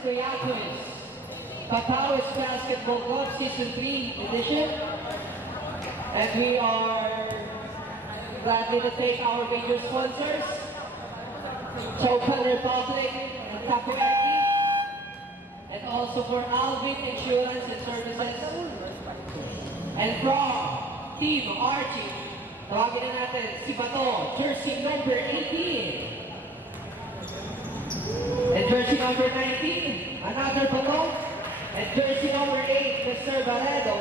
Kuyakuis, Papawis Basketball Club Season 3 edition. And we are gladly to thank our major sponsors, Chopan Republic and Takoyaki, and also for Alvin Insurance and Services. And from Team Archie, tawagin na natin si Bato, jersey number 18. And jersey number 19, another Bato. And jersey number 8, Mr. Barredo.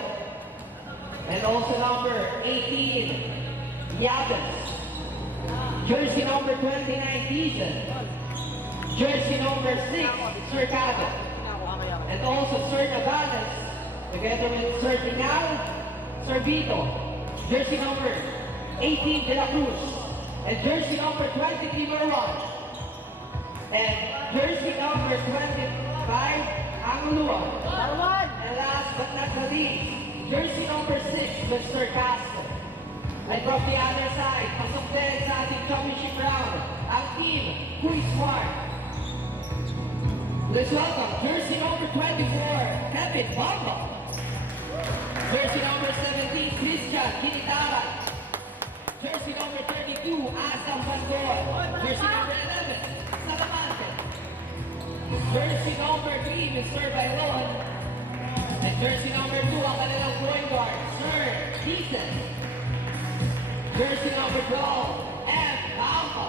And also number 18, Yabes. Jersey number 29, Dizon. Jersey number 6, Cercado. And also Sir Navales, together with Sir Tinal, Sir Vito. Jersey number 18, De La Cruz. And jersey number 23, Marwan. And jersey number 25, Angulua. And last but not the least, jersey number 6, Mr. Castro. And from the other side, pasok din sa ating championship round, ang team Who is Smart. Let's welcome jersey number 24, Kevin Bamba. Jersey number 17, Christian Kinitara. Jersey number 32, Asam Bandor. Jersey number 11, Salamante. Jersey number 3, Mr. Byron. And jersey number 2, ang kanilang point guard, Sir Deason. Jersey number 12, M. Bamba.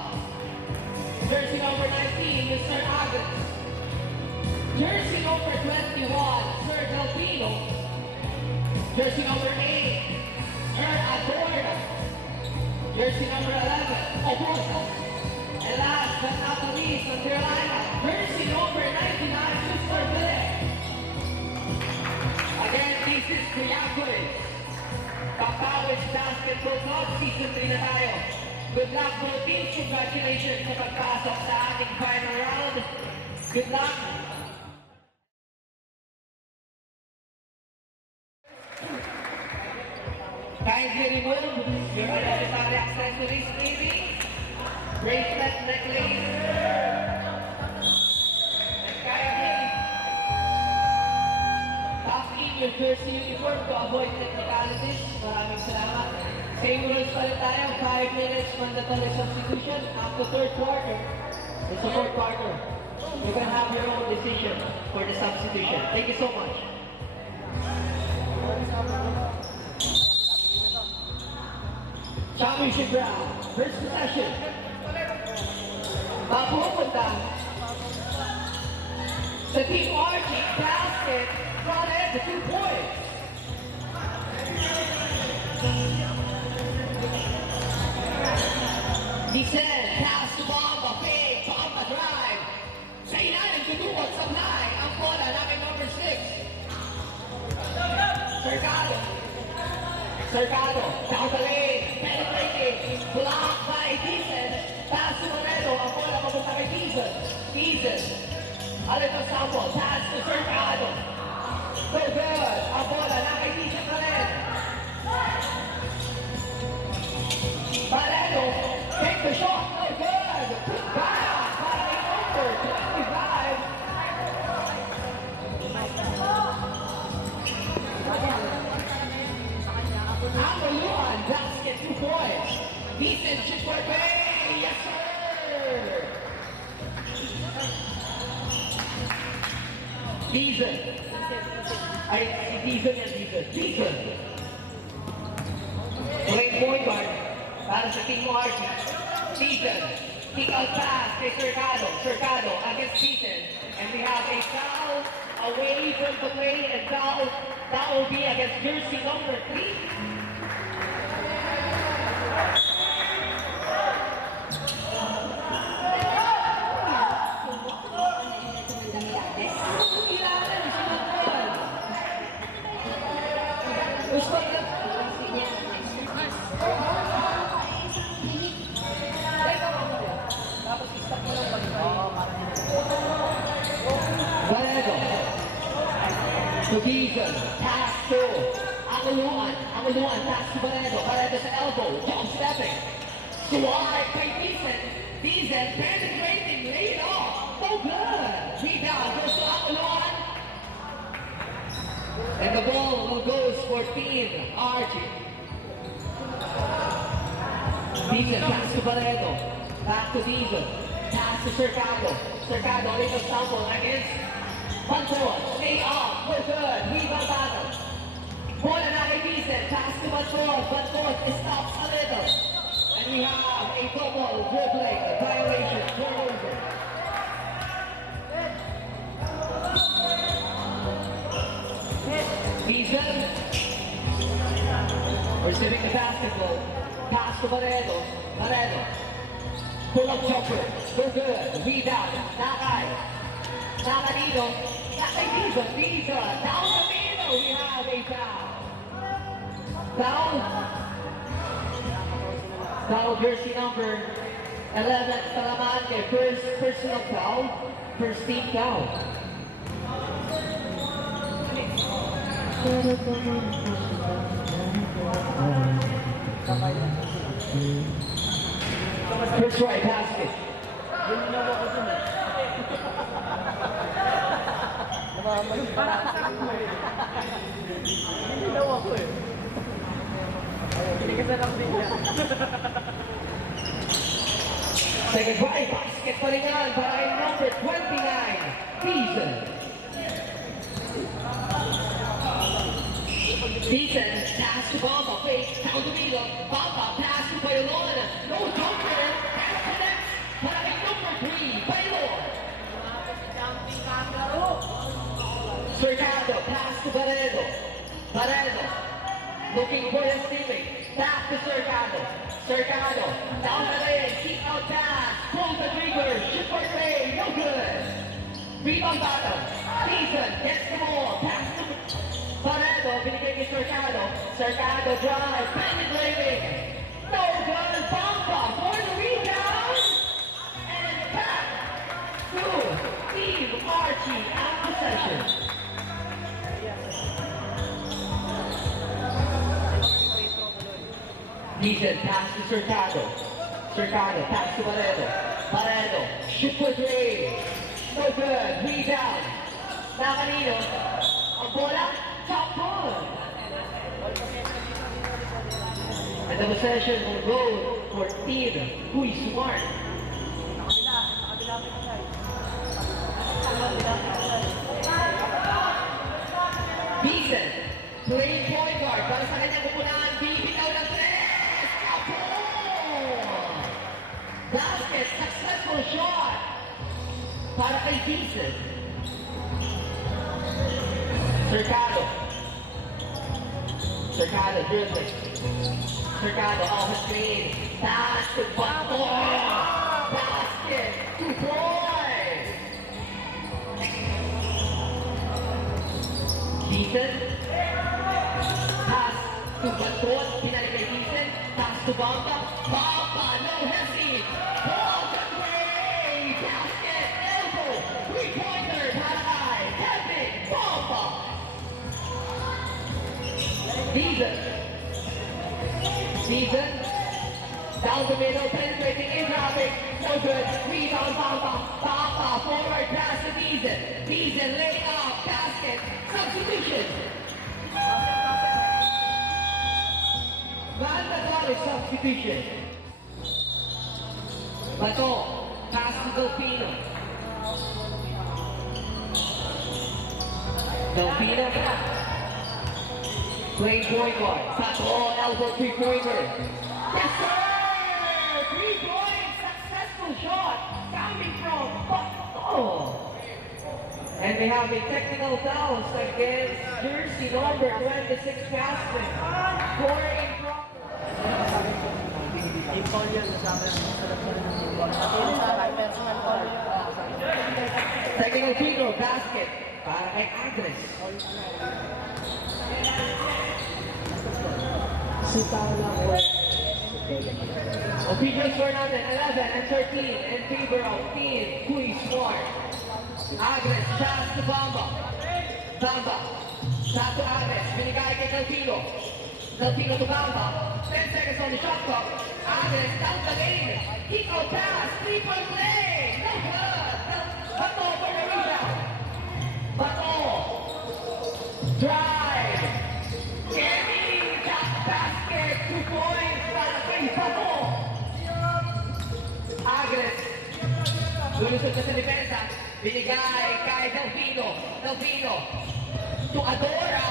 Jersey number 19, Mr. Agus. Jersey number 21, Sir Delpino. Jersey number 8, Sir Adorno. Jersey number 11, Obosa. And last but not the least, from Carolina, jersey number 99, Mr. Billy. Again, this is Kuyakuis. Papawis Basketball Club, Season 3 na tayo. Good luck, both teams. Congratulations sa pagpasok sa ating final round. Good luck. Kindly remove your unnecessary accessories, earrings, bracelet, necklace, and kindly tuck in your jersey uniform to avoid technicalities. Maraming salamat. Same rules pa rin tayo, 5 minutes mandatory substitution after third quarter. It's the fourth quarter. You can have your own decision for the substitution. Thank you so much. Championship round, first possession. Mapupunta sa Team Archie basket, front end, the 2 points. Descend, pass to Bamba, fade, Bamba drive. Sa ilalim, tutukot, sablay, ang bola, namin number 6. Cercado, down the lane, penetrating, blocked by Dizon. Pass to Moreto, ang bola mapunta kay Dizon. Dizon, Alito Sampo, pass to Cercado. So good, ang bola na kay Dizon pa rin. Moreto, take the shot, no good. Put back, para kay number 25. Anguluan, basket, 2 points. Decent shot for Bay. Yes, sir. Dizon. Ay, Dizon yan, Dizon. Dizon. Playing point guard para sa Team Archie. Dizon. Kick out pass kay Cercado. Cercado against Dizon. And we have a foul away from the play, and foul that will be against jersey number 3. To Dizon, pass to Anguluan, pass to Barredo sa elbow, jump stepping, swipe by Dizon, penetrating, laid off, so good, rebound goes to the ball goes for Team Archie. Dizon, pass to Barreto. Back to Dizon. Pass to Cercado. Cercado, a little stumble against Pantoa. Stay off. We're good. Rebound battle. Bola na kay Dizon. Pass to Pantoa. Pantoa stops a little. And we have a double dribbling violation. Turnover. Dizon. Receiving the basketball. Pass to Barreto. Barreto. Pull-up jumper. We're good. Rebound. Nakay. Nakanino. Nakay Dizon. Dizon. Down the middle. We have a foul. Foul. Foul jersey number 11. Salamanca. First personal foul. First team foul. Chris Wright basket. Second right basket pa rin yan para kay number 29, Dizon. Dizon, pass to Bamba, fake, down the middle, Bamba, pass to Bailon, no jumper, and connects para kay number 3, Bailon. Cercado, pass to Barreto. Barreto, looking for his teammate, back to Cercado. Cercado, down the lane, keep out pass, pull the trigger, shoot for three, no good. Rebound battle, Dizon gets the ball, pass to Barreto, binigay kay Cercado. Cercado drive, penetrating, no good, Bamba for the rebound, and back to Team Archie at possession. Dizon, pass to Cercado. Cercado, pass to Barreto. Barreto, shoot for three. No good. Rebound. Nakanino. Ang bola, top ball. And the possession will go for Team Huy Smart. Dizon, playing point guard para sa kanyang kupunan. Bibitaw ng tres. Basket, successful shot para kay Dizon. Cercado. Cercado dribbling. Cercado off the screen. Pass to Pantoa. Basket, 2 points. Dizon. Pass to Pantoa. Pinalik kay Dizon. Pass to Bamba. Bamba, no hesitate. Ball to three. Basket, elbow. Three-pointer para kay Kevin Bamba. Dizon. Dizon. Down the middle, penetrating in traffic. No good. Rebound, Bamba. Bamba, forward pass to Dizon. Dizon, lay up. Basket. Substitution. Mandatory substitution. Bato, pass to Delfino. Delfino, playing point guard. Bato, elbow three-pointer. Yes, sir! 3 points, successful shot coming from Bato. And we have a technical foul against jersey number 26, Casper. Scoring in front. Technical free throw basket para kay Andres. O free throw score natin 11 and 13 in favor of Team Huy Smart. Agnes, pass to Bamba. Bamba, pass to Agnes. Binigay kay Delfino. Delfino to Bamba. 10 seconds on the shot clock. Agnes, down the lane. Kick out pass. 3-point play. No good. Bato for the rebound. Bato. Drive. Lulusot ka sa depensa. Binigay kay Delfino. Delfino. To Adora.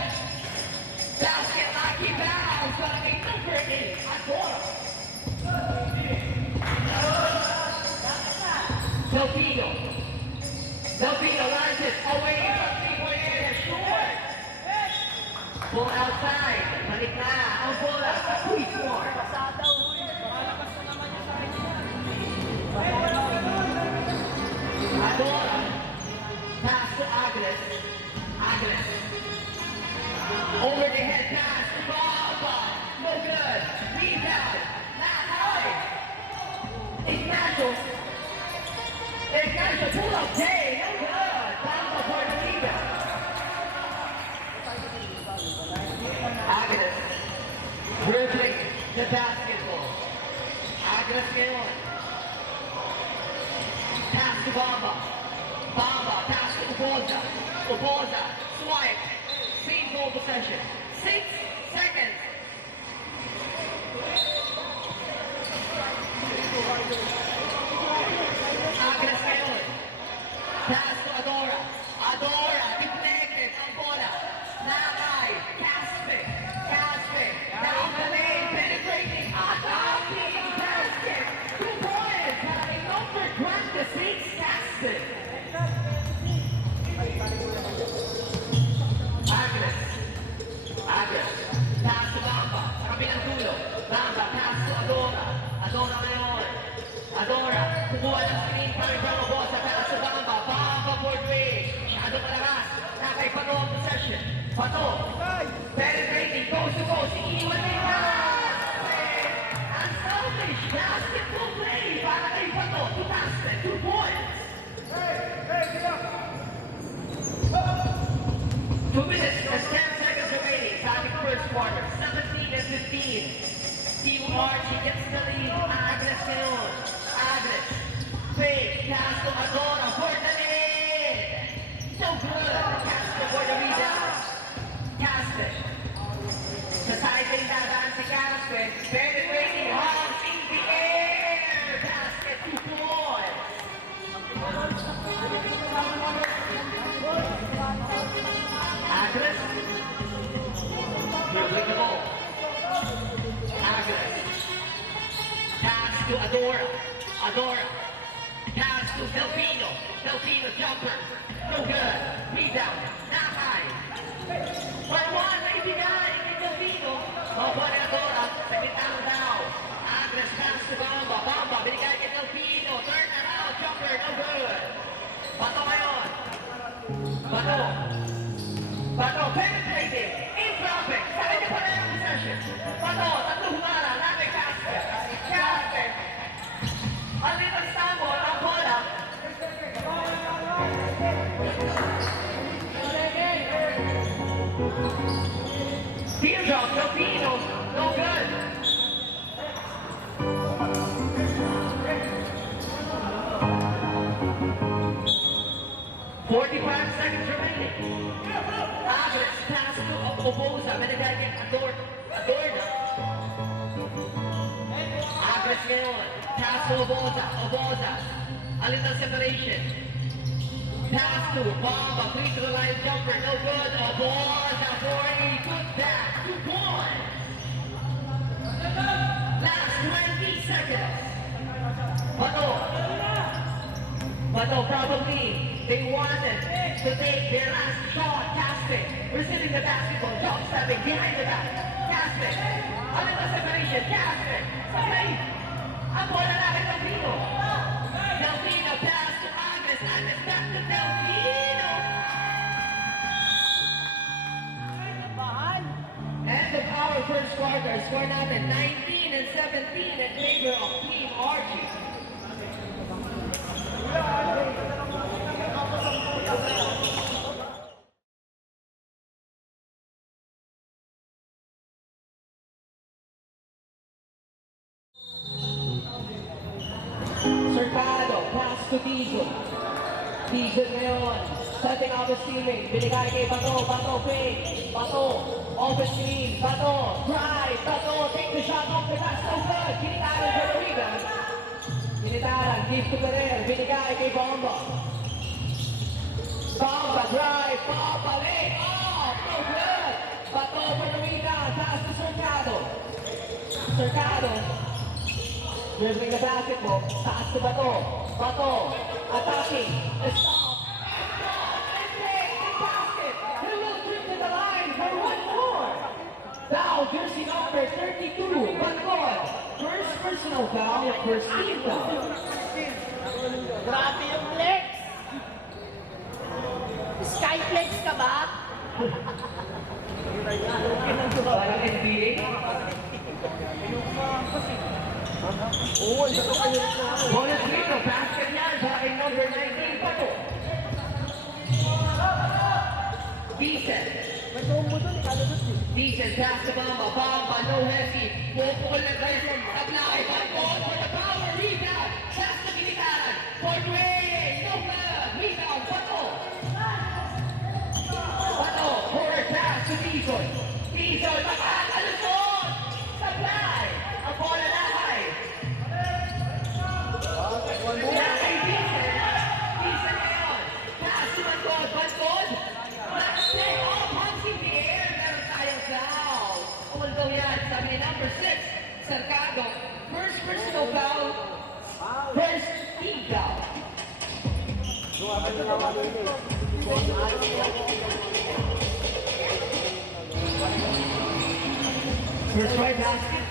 Basket lucky bounce. Para kay number 8. Adora. Delfino. Delfino launches away from three-point area. Short. Ball outside. Balik na. Ang bola sa quick score. Adora. Pass to Agnes. Agnes. Over the head pass. Baba. No good. Rebound. Not high. Ignacio. Ignacio pull up day. No good. Baba for the rebound. Agnes. Dribbling the basketball. Agnes ngayon. Pass to Bamba. Bamba, pass to Uboza. Uboza, swipe. Speed goal possession. 6 seconds. Agnes ngayon. Pass to Adora. Adora, deflected ang bola. Nakay, Casper. Casper, down the lane, penetrating. Attacking basket. 2 points. Having number 26, Casper. Agnes. Agnes. Pass to Bamba. Sa kabilang dulo. Bamba, pass to Adora. Adora ngayon. Adora. Kumuha ng screen para sa Robosa. Pass to Bamba. Bamba for 3. Masyado malakas. Nakay Pato ang possession. Pato. Penetrating. Goes to goal. Iiwan ni Casper. Unselfish. Basketball play. Para kay Pato. To Casper. 2 points. 2 minutes and 10 seconds remaining. Starting first quarter. 17 and 15. Team Archie gets the lead. Agnes ngayon. Agnes. Fake. Pass to Adora for the lead. So good. Casper for the rebound. Casper. Sa sideline dadaan si Casper. Penetrating. Hogs in the air. Basket 2 points. Agnes. Dribbling the ball. Agnes. Pass to Adora. Adora. Pass to Delfino. Delfino jumper. No good. Rebound. Not high. For 1, naibigay kay Delfino. Opo ni Adora. Nagitang daw. Agnes pass to Bamba. Bamba. Binigay kay Delfino. Turn around. Jumper. No good. Bato ngayon. Bato. Bato, penetrating, in traffic, sa kanya pa na yung possession. Bato, tatlong humara, natin Casper. Casper. Ang litang samon, ang bola. Teardrop, Delfino, no good. 45 seconds remaining. Agnes pass to Oboza. Binigay kay Adorna. Agnes ngayon. Pass to Oboza. Oboza. A little separation. Pass to Bamba. 3 to the line jumper. No good. Oboza for a good back. 2 points. Last 20 seconds. Bato probably they wanted to take their last shot. Casper receiving the basketball, jump stepping behind the back. Casper, a little separation. Casper, sabay. Ang bola na kay Delfino. Delfino pass to Agnes. Agnes back to Delfino. End of our first quarter. Score natin 19 and 17 in favor of Team Archie. Cercado, pass to Tizo. Tizo ngayon, setting up his teammate. Binigay kay Bato, Bato fake. Bato, open screen. Bato, drive. Bato, take the shot off the glass. No good. Kinitaran for the rebound. Ginitaran, give to Pereira, binigay kay Bomba. Bomba, drive, Bomba, lay off, no good. Bato, Pernamina, taas to Cercado. Cercado. Dribbling the basketball, taas to Bato. Bato, attacking, stop. And take the basket. He will trip to the line for one more. Foul, jersey number 32, Bangkod. First personal foul, first team foul. Grabe yung flex! Skyflex ka ba? Parang NBA. Bonus Rico, basket yan sa aking number 19, Pato. Decent. Decent, pass to Bamba. Bamba, no hesi. Pupukol na guys from Tablay. Ball for the power, rebound. Pass to Ginitaran. Point way, no good. Rebound, Pato. Pato, forward pass to Dizon. Dizon, takas, alusot. Tablay. Ang bola na high. Kay Decent. Decent ngayon. Pass to Bangkod. Bangkod. Let's stay off. Hands in the air. Meron tayong foul. Although yan, sabi ni number 6, Cercado. First personal foul. First team foul. First right basket.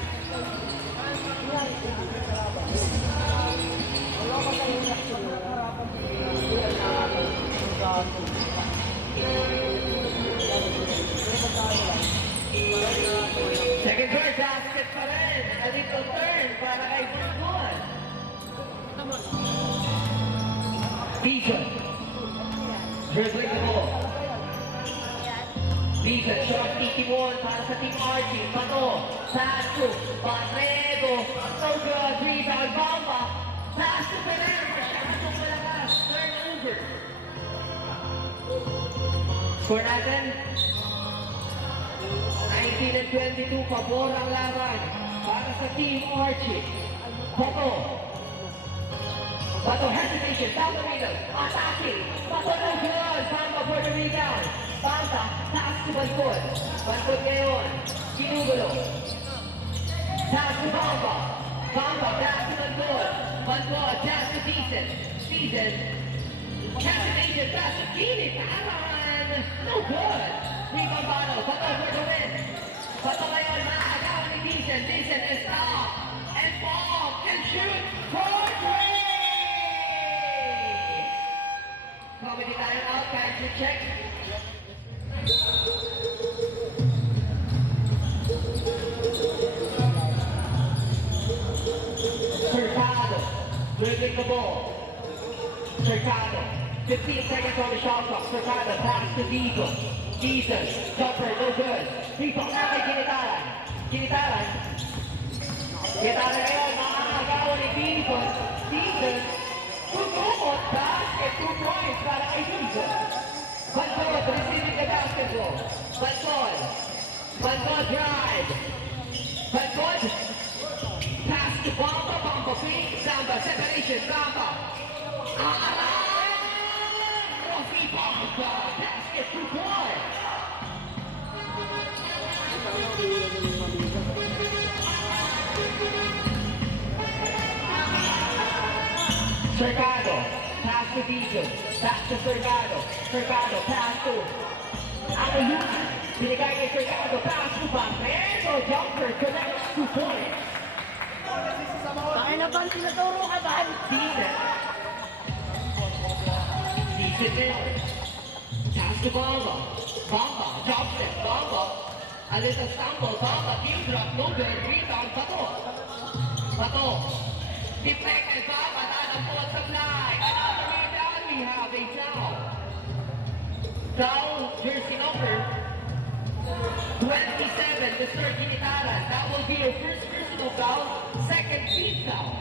Second third basket pa rin. A little turn para kay Bangkod. Dizon. Dribbling the ball. Dizon, short TT1 para sa Team Archie. Bato. Pass to Patrego. So good. Rebound. Bamba. Pass to Pereira. Masyadong malakas. Turnover. Score natin. 19 and 22, pabor ang laban para sa Team Archie. Bato. Bato hesitation, down the middle, attacking. Bato no good, Bamba for the rebound. Bamba, pass to Bangkod. Bangkod ngayon, ginugulo. Pass to Bamba. Bamba, pass to Bangkod. Bangkod, pass to Decent. Decent. Hesitation, pass to Ginitaran. No good. Rebound Bato, Bato for the win. Bato ngayon, maagawan ni Decent. Decent is stop and bomb and shoot for three! Comedy time out, cancer check. Cercado, dribbling the ball. Cercado, 15 seconds on the shot clock. Cercado, pass to Dizon. Dizon, jumper, no good. Rebound na kay Ginitaran. Ginitaran. Ginitaran ngayon, makakagawa ni Dizon. Dizon, tutumot, basket, 2 points para kay Dizon. Bangkod, receiving the basketball. Bangkod. Bangkod drive. Bangkod. Pass to Bamba, Bamba fake, Samba, separation, Bamba. Rocky Bamba, basket, 2 points. Cercado, pass to Dizon, pass to Cercado, Cercado, pass to Amayuki, binigay kay Cercado, pass to Patrego, jumper, connects 2 points. Bakit na ba tinaturo ka ba? Decent. Decent now. Pass to Bamba. Bamba, drop step, Bamba. A little stumble, Bamba, deal drop, no good, rebound, Bato. Bato. Deflected, Bamba, nanampot sa fly. Another rebound, we have a foul. Foul, jersey number 27, Mr. Ginitaran. That will be your first personal foul, second team foul.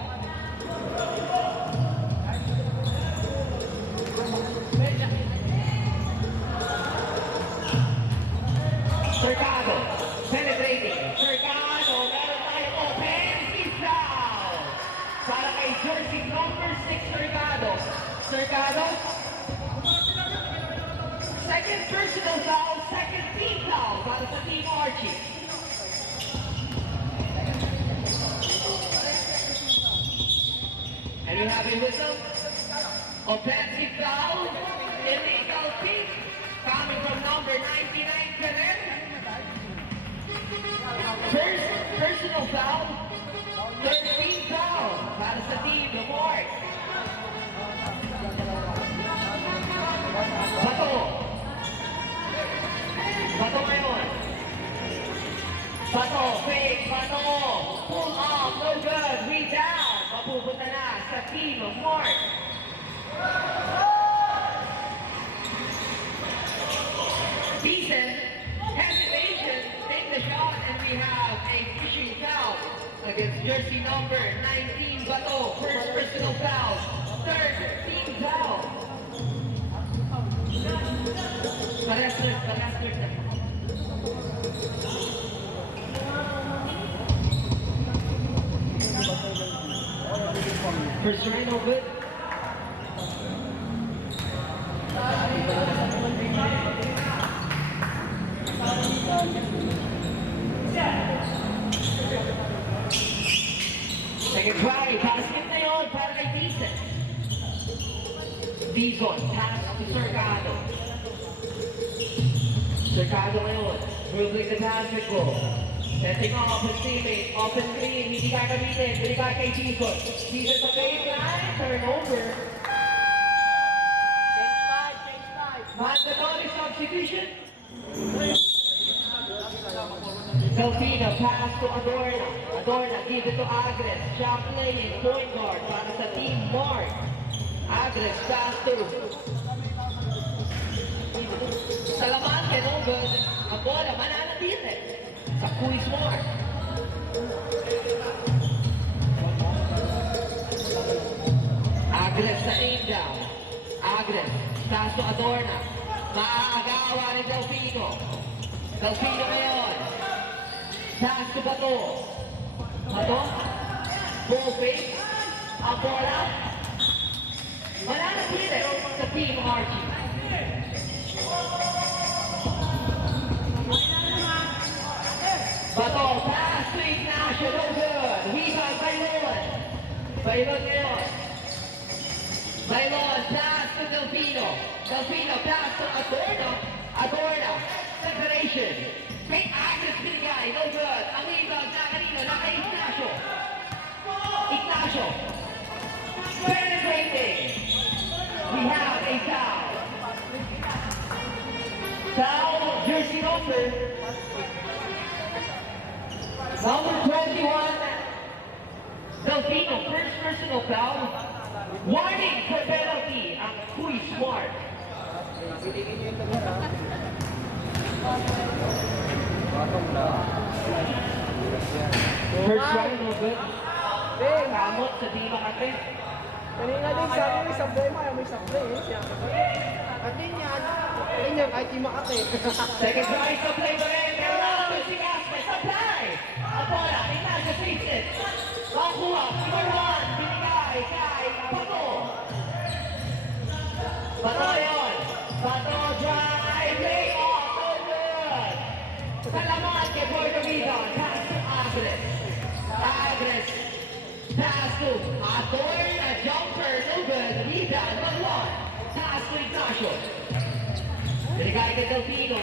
Cercado, penetrating. Cercado, meron tayong offensive foul. Para kay jersey number 6, Cercado. Cercado. Second personal foul, second team foul para sa Team Archie. And we have a whistle. Offensive foul, illegal kick, coming from number 99, Karen. First personal foul, 13 foul para sa Team Lamort. Bato. Bato ngayon. Bato, fake, bato. Pull off, no good, rebound. Mapupunta na sa Team Lamort. Decent hesitation, take the shot, and we have a fishing foul against jersey number 19, Bato. First personal foul, third team foul. Parehas. First try, no good. Second try, basket na yun para kay Dizon. Dizon, pass to Cercado. Cercado ngayon, dribbling the basket goal. Setting off his teammate, open screen, hindi gagamitin, binigay kay Dizon. Dizon sa baseline, turnover. Change five. Mandatory substitution. Delfino, pass to Adorna. Adorna, give it to Agres. Shot playing, point guard para sa Team Mark. Agres, pass to Salamanca, no good. Ang bola, mananatili sa Quiz Mark. Agres sa aim down. Agres, pass to Adorna. Maaagawa ni Delfino. Delfino ngayon. Pass to Bato. Bato. Ball fake. Ang bola. Mananatili sa Team Archie. Bato. Pass to Ignacio. No good. Rebound Bailon. Bailon ngayon. Bailon. Pass to Delfino. Delfino. Pass to Adorna. Adorna. Separation. May Agnes binigay, no good. Ang rebound na kanina, naka Ignacio. Ignacio. Penetrating. We have a foul. Foul, jersey number 21. Delfino, first personal foul. Warning for penalty. Ang Quiz Smart. First try, no good. Kamot sa di makati. Kanina din sabi mo isang play mo, may isang play. At din yan, kahit di makati. Second try, sa play ba rin? Pero naman si Gasper, sa play. Ang bola, Ignacio takes it. Nakuha, number 1, binigay kay Bato. Bato yun. Bato drive, lay off, no good. Salamat kay for the rebound. Pass to Agres. Agres. Pass to Adorna. Jumper. No good. Rebound. But one. Pass to Ignacio. Binigay kay Delfino.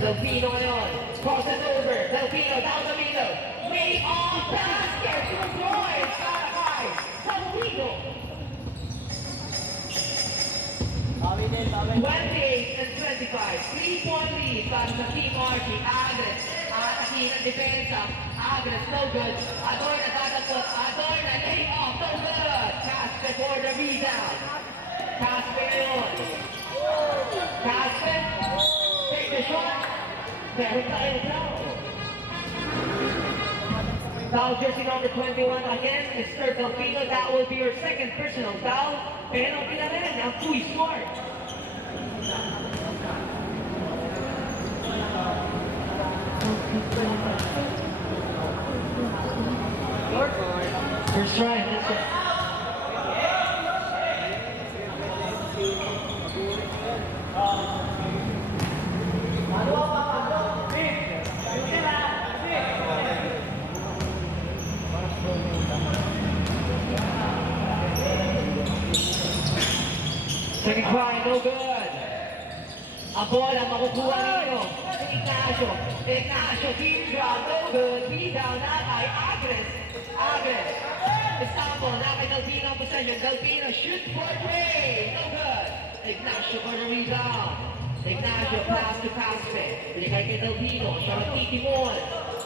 Delfino ngayon. Cross it over. Delfino down the middle. Way off basket. 2 points. Para kay Delfino. 28 and 25. 3-point lead para sa Team Archie. Agres. Ataki ng depensa. Agres, no good. Adorna tatapot. Adorna, lay off. No good. Casper for the rebound. Casper yun. Casper. Take the shot. Meron tayo foul. Foul jersey number 21 again, Mr. Delfino. That will be your second personal foul. Penalty na rin ang Quiz Smart. First try. no good. Ang bola makukuha ninyo. Ignacio, Tindra, no good. Rebound na kay Agres. Istanbul, na kay Delfino ang possession. Delfino, shoot for three. No good. Ignacio for the rebound. Ignacio, pass to Caspe. Binigay kay Delfino. Siya magtitimon.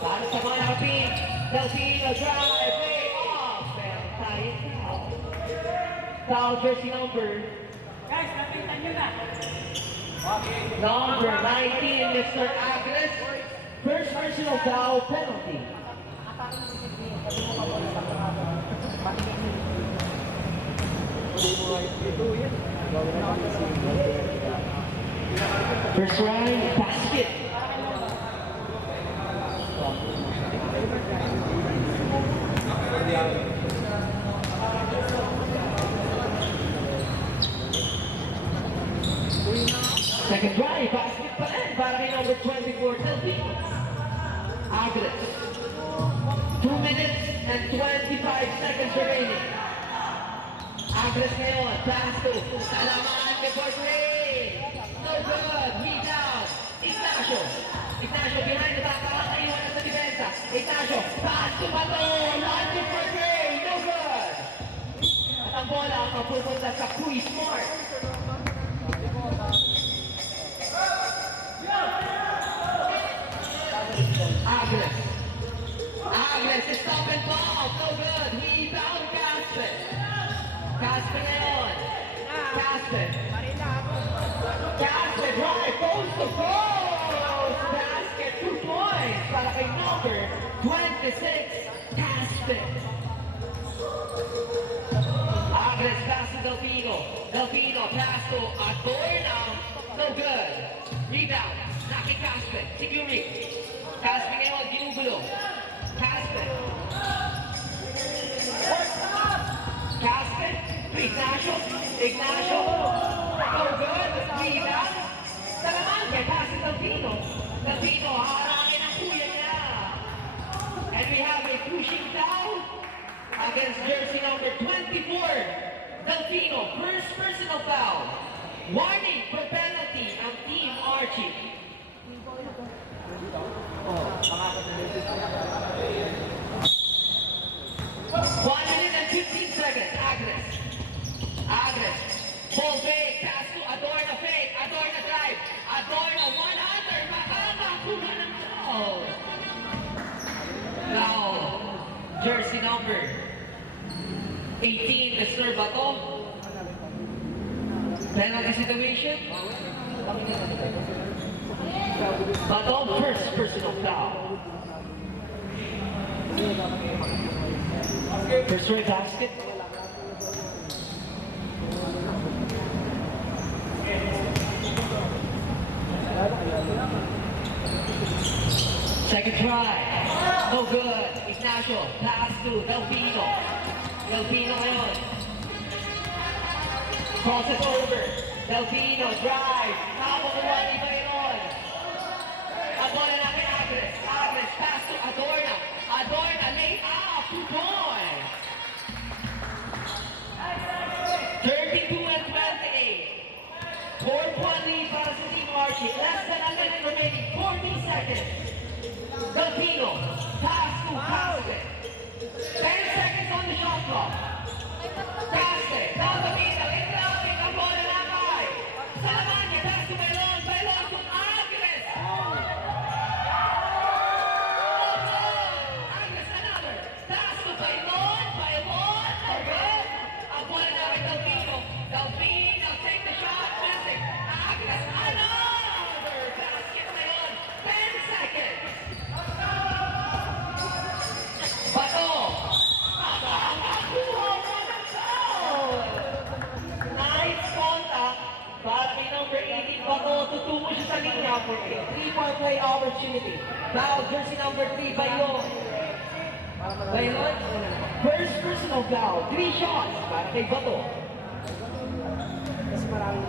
Para sa mga nakapin. Delfino, drive, way off. Pero tayo foul. Foul jersey number. Guys, napitan nyo na. Number 19, Mr. Agnes. First personal foul penalty. First round, basket. Second drive, basket pa rin para kay number 24, Delfino. Agnes. 2 minutes and 25 seconds remaining. Agnes ngayon, pass to Salaman de Bortray. No good, rebound. Ignacio behind the back, nakakaiwan na sa depensa. Ignacio, pass to Bato, launch to Bortray, no good. At ang bola ang mapupunta sa Kui Smart. Agnes, stop and ball, no good. Rebound, Casper ngayon. Casper, drive, goes to post. Basket, 2 points para kay number 26, Casper. Agnes, pass to Delfino, pass to Adorna, no good. Rebound, naki Casper, Siguri. Casper ngayon, ginugulo. Casper, Ignacio, no good, rebound. Salamanca, pass to Delfino, haharangin ang kuya niya. And we have a pushing down against jersey number 24, Delfino, first personal foul. Warning for penalty ang Team Archie. 1 minute and 15 seconds. Agnes. Ball fake. Pass to Adorna fake. Adorna drive. Adorna 100. Makakakuha ng foul. Now, jersey number 18, Mr. Bato. Penalty situation. Bato, first personal foul. First right basket. Second try. No good. Ignacio. Pass to Delfino. Ngayon. Cross it over. Delfino drive. Tapos naman ni Bayron. Ang bola na kay Agnes. Pass to Adorna. Lay out. 2 points. 32 and 28. 4-1 lead para sa Team Archie. Less than a minute remaining. 40 seconds. Delfino. Pass to Caspe. 10 seconds on the shot clock. Caspe. Down the middle. Intraping ang bola na kay Salamanya. Pass to Bailon to Agnes. Agnes another. Pass to Bailon. Okay. Ang bola na kay Delfino. Take the shot. Missing. Agnes another. Basket ngayon. 10 seconds. Bato. Nakakuha na ng foul. Nice contact. Para kay number 18, Bato, tutungo siya sa linya for a 3-point play opportunity. Foul, jersey number 3, Bayon. First personal foul, 3 shots para kay Bato. Kasi maraming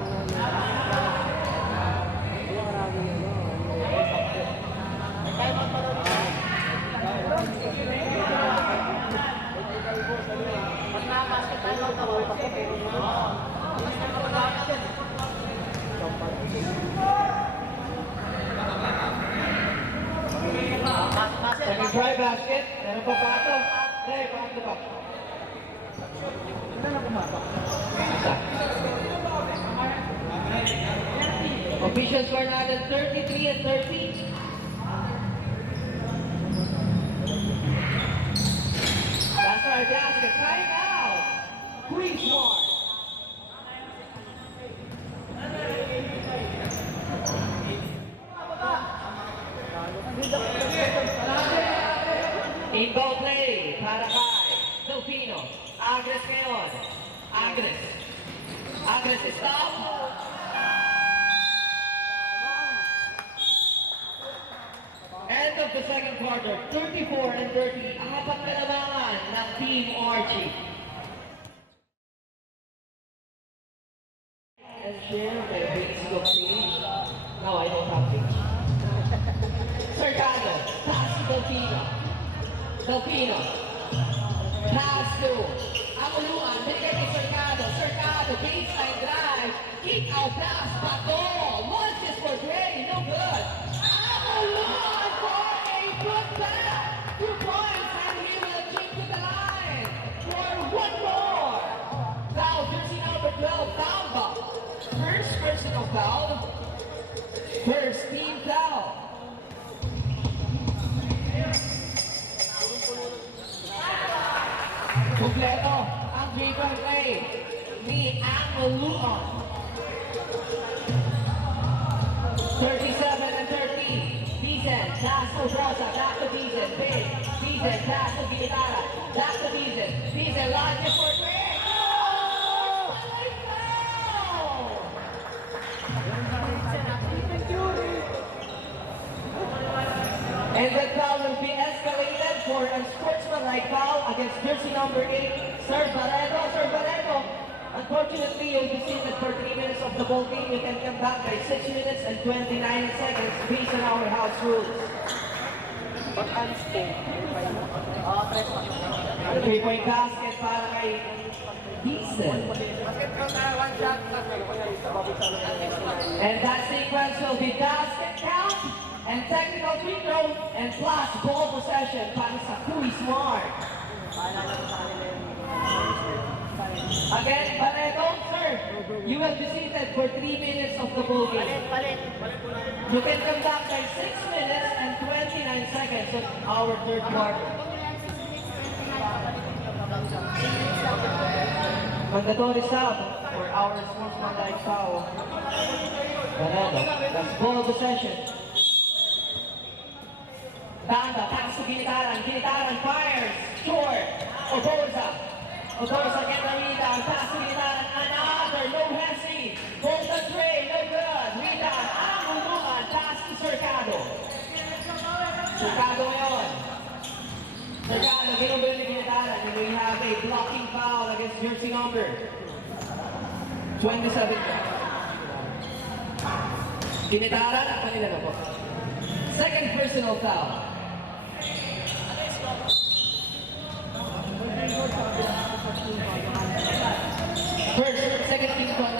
Try basket. Meron pa bato. Hey, bato pa. Ito na kumapa. Official score natin 33 and 30. That's our basket. Time out. Quick more. Inbound play para kay Delfino. Agres ngayon. Agres. Agres stop. End of the second quarter, 34 and 30. Apat na labangan ng Team Archie. And share my Facebook page. No, I don't have page. Cercado, pass to Delfino. Delfino. Pass to Amuluan. Bigay kay Cercado. Cercado, baseline drive. Kick out pass. Bato. Launches for Dre. No good. Amuluan for a putback. 2 points and he will kick to the line for one more. Foul, jersey number 12, Tamba. First personal foul. First team foul. Kompleto ang dribble play ni Amuluan. 37 and 30. Dicen, pass to Rosa, back to Dicen. Big. Dicen, pass to Guitarra, back to Dicen. Dicen, launches for three. Oh! Foul! And that foul will be escalated for a sportsmanlike foul against jersey number 8, Sir Barreto. Sir Barreto, unfortunately, you'll be seated for 3 minutes of the ball game. You can come back by 6 minutes and 29 seconds based on our house rules. Pag-alis ko. Press pa. The 3-point basket para kay Dicen. Bakit ka na one shot? And that sequence will be basket count and technical free throw and plus ball possession para sa Kui Smart. Again, Barreto, sir, you will be seated for 3 minutes of the ball game. You can come back by 6 minutes and 29 seconds of our third quarter. Mandatory sub for our sportsmanlike foul. Barreto, that's ball possession. Banda, pass to Ginitaran. Ginitaran fires. Short. Oboza. Oboza get the rebound. Pass to Ginitaran. Another. No Hesse. Golden Tray. No good. Rebound. Amuluan. Pass to Cercado. Cercado ngayon. Cercado. Ginubili ni Ginitaran. And we have a blocking foul against jersey number 27. Ginitaran. Ang kanila na po. Second personal foul. Second team foul.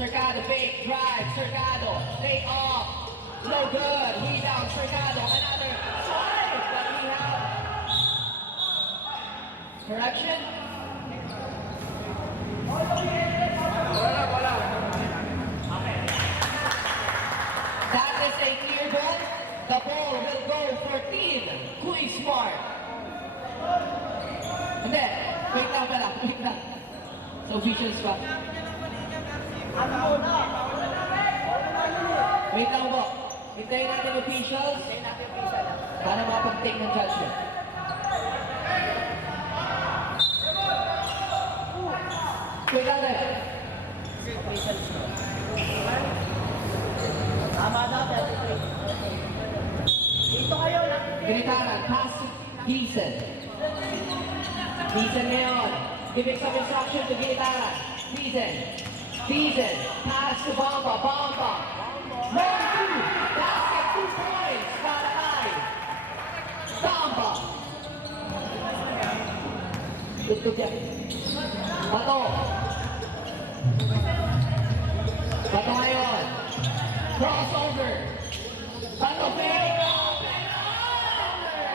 Cercado, fake drive, Cercado, lay off, no good, rebound, Cercado, another slide, but we have correction. That is a clear ball. The ball will go for team Kui Smart. Hindi, wait lang pala, wait lang. So officials pa. Wait lang po. Hintayin natin officials para makapag-take ng judgment. Wait lang tayo. Tama na, dito kayo. Ginitaran, pass to Dicen. Dicen ngayon. Giving some instruction to Ginitaran. Dicen. Dicen, pass to Bamba. Bamba. Round 2. Basket 2 points. Para kay Bamba. Tugtog yan. Bato. Bato ngayon. Crossover. Bato fake.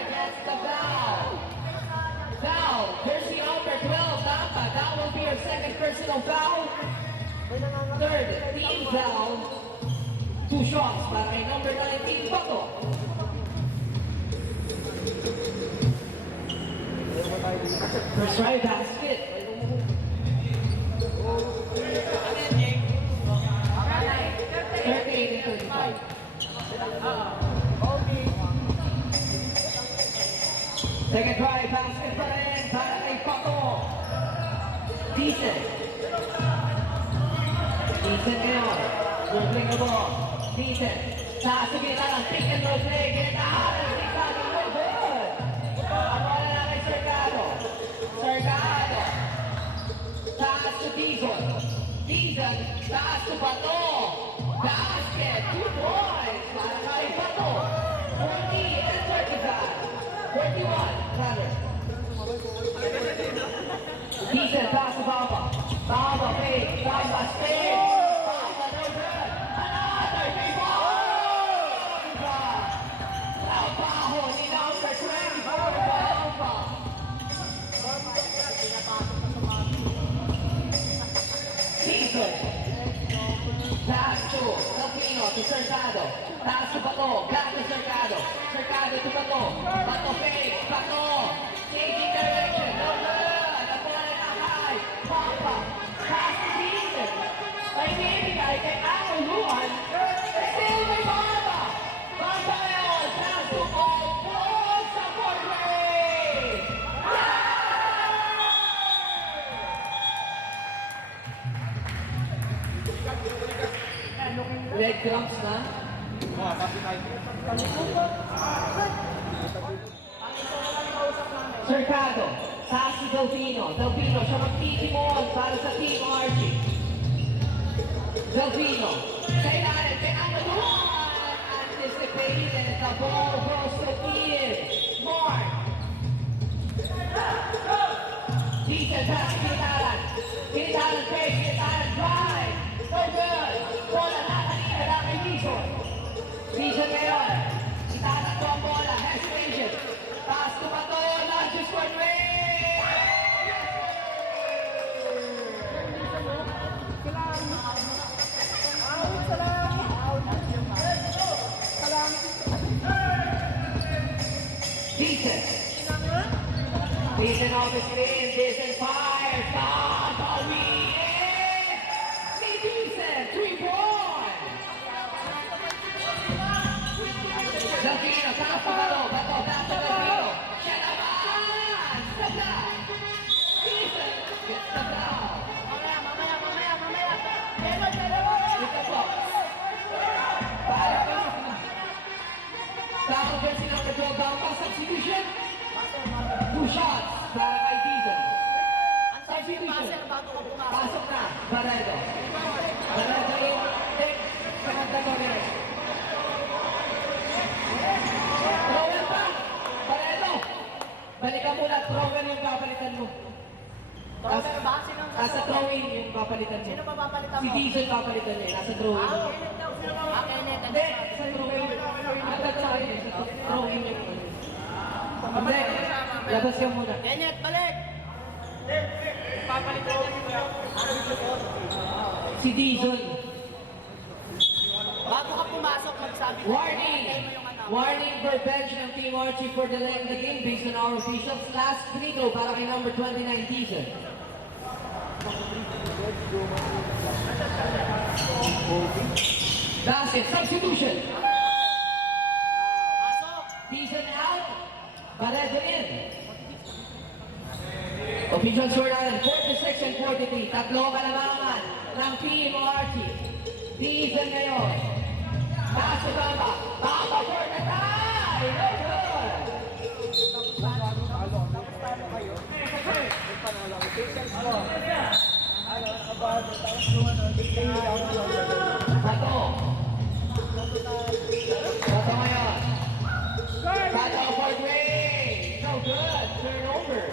Gets the foul. Foul. Jersey number 12, Tampa. That will be your second personal foul. Third, team foul. 2 shots para kay number 19, Bato. First try basket. 38 and 35. Second try basket pa rin para kay Bato. Decent. Decent ngayon. Dribbling the ball. Decent. Taas sa gitna ng pick and roll play. Gitna. Ricardo, no good. Ang wala na kay Sergado. Sergado. Taas sa Dizon. Dizon. Taas sa Bato. Basket. 2 points. Para kay Bato. 40 and 35. 41. Rather. Decent. Taas sa Baba. Baba fake. Baba spin. Baba no good. Another rebound. Trabaho ni number 24. Baba. Season. Taas to Delfino to Sergado. Taas to Bato. Back to Sergado. Sergado to Bato. Bato fake. Bato. Changing direction. No good. Ang bola na high. Baba. Pass to Season. May bibigay kay Ako Luan. Still may Baba. Baba yun. Pass to Paul. Paul sa Portray. Leg cramps na. Sergado, taas si Delfino. Delfino, siya magtitimoon para sa Team Archie. Delfino, kailangan, anticipated, the ball goes to Ian. Mark. Decent pass, Kinitaran. Kinitaran fake, Kinitaran drive. No good. Bola na kanina na kay Dizon. Dizon ngayon. Itatakbo ang bola. Hesitation. Taas ko pa to. Not just one way. Decent. Decent off the screen. Decent fires. Decent. 3-point. Delfino, taas sa Bato. Bato, taas sa Delfino. Siya naman. Sa block. Decent. Gets the foul. Ito po. Foul versus number 12. Bamba. Substitution. 2 shots para kay Dizon. Substitution. Pasok na. Barredo. Barredo in. Take. Pangatla ko rin. Throw-in pa. Barredo. Balikan mo na. Throw-in yung papalitan mo. Nasa throw-in yung papalitan mo. Si Dizon papalitan niya. Nasa throw-in. Hindi. Sa throw-in. Agad sa akin. Sa throw-in yung hindi. Labas ka muna. Kenneth, balik! Papalitan niya. Si Dizon. Bago ka pumasok, magsabi ko. Warning! Warning for bench ng Team Archie for delaying the game based on our officials. Last free throw para kay number 29, Dizon. Basket, substitution. Dizon out. Barredo in. Official score natin, 46 and 43. Tatlo kalamangan ng Team Archie. Dizon ngayon. Pass to Bamba. Bamba for the tie! No good! Bato. Bato ngayon. Bato for Dwayne. No good. Turnover.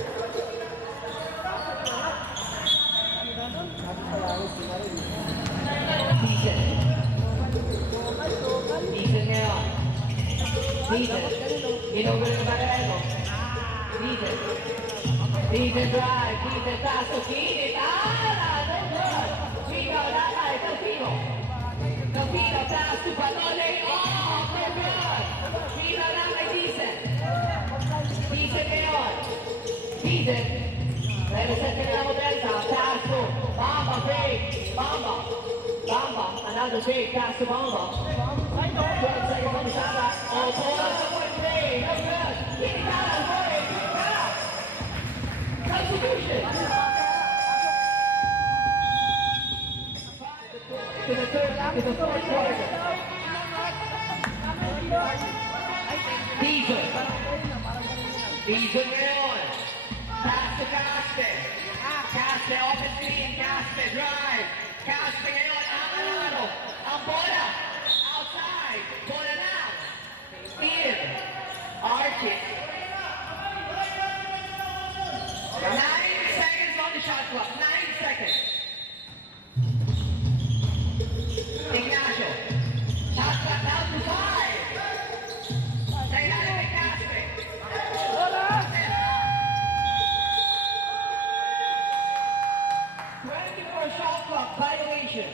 Season. Ginugol ng Barrero. Season. Season drive. Season pass to Keenan. No good. Rebound nakay. Delfino. Delfino pass to Balone. Oh, no good. Rebound nakay Season. Season ngayon. Season. Represent ka nila mo Benza. Pass to Bamba. Fake. Bamba. Bamba. Another fake. Pass to Bamba. 12 seconds on the shot clock. Oh, pull up the point three. No good. Getting out of the way. Substitution. To the fourth quarter. Dijon. Dijon ngayon. Pass to Caste. Caste off the screen. Caste drive. Caste ngayon. Ang bola. Outside. Bola na. In. Archie. 9 seconds on the shot clock. 9 seconds. Ignacio. Shot clock down to 5. Sa ilalim ni Caste. 24 shot clock violation.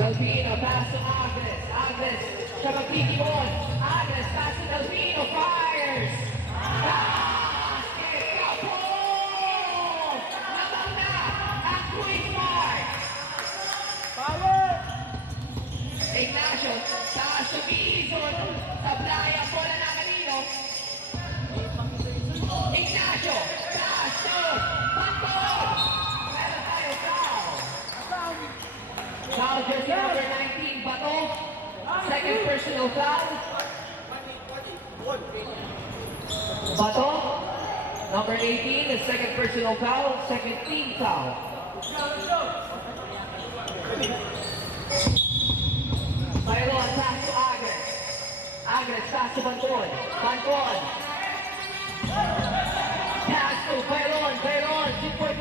Delfino, pass to Agnes. Agnes, siya magtitibon. Agnes, pass to Delfino, fires. Basket, kapon! Labang na ang quick mark. Ignacio, taas to Bison. Sablay ang bola na kanino. Ignacio, taas to Pantol. Meron tayo foul. Foul jersey number 19, Bato. Second personal foul. Bato. Number 18, the second personal foul. Second team foul. Mayroon, pass to Agnes. Agnes, pass to Banton. Banton. Pass to Bayron. Bayron, 2-point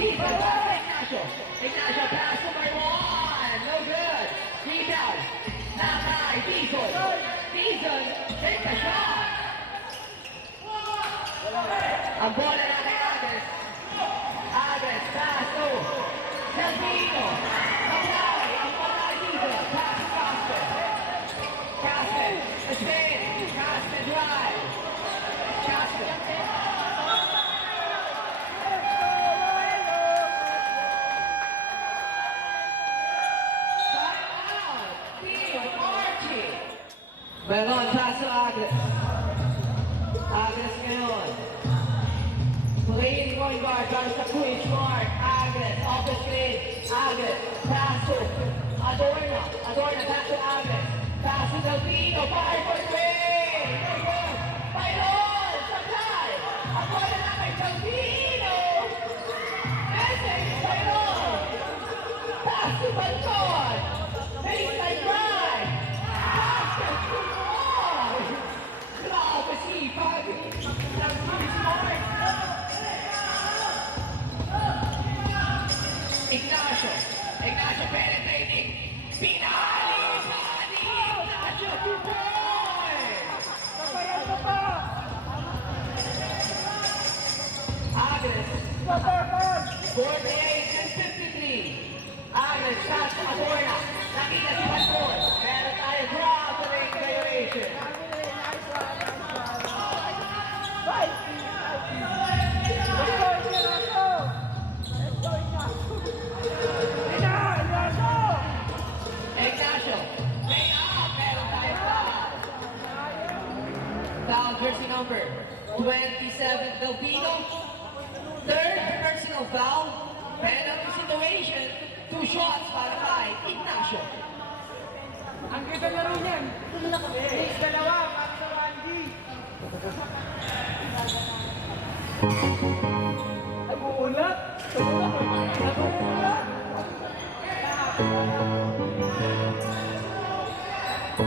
Ignacio. Ignacio pass to Marlon. No good. Rebound. Nakay. Dizon. Dizon. Take a shot. Ang bola na kay Agnes. Agnes pass to Delfino. Apply. Ang bola kay Dizon. Pass to Casper. Casper. A spin. Casper drive. Casper. Meron, pass to Agnes. Agnes ngayon. Playing point guard, guard sa quick mark. Agnes, off the screen. Agnes, pass to Adorna. Adorna, pass to Agnes. Pass to Delfino, fire for three. Bayron, supply. Ang bola na kay Delfino. Message, Bayron. Pass to Banton. Baseline drive. Grabe si Fabi. Ignacio. Ignacio penetrating. Pinali. Ignacio 2 points. Agnes. 48 and 53. Agnes pass to Adorna. Nakita si Banton. Meron tayo drop to make violation. Ignacio, may up, meron tayo foul. Foul jersey number 27, Delfino. Third personal foul, penalty situation, 2 shots para kay Ignacio. Ang ganda laro niyan. Dalawa, para sa Randy. Naguulat. Naguulat. Two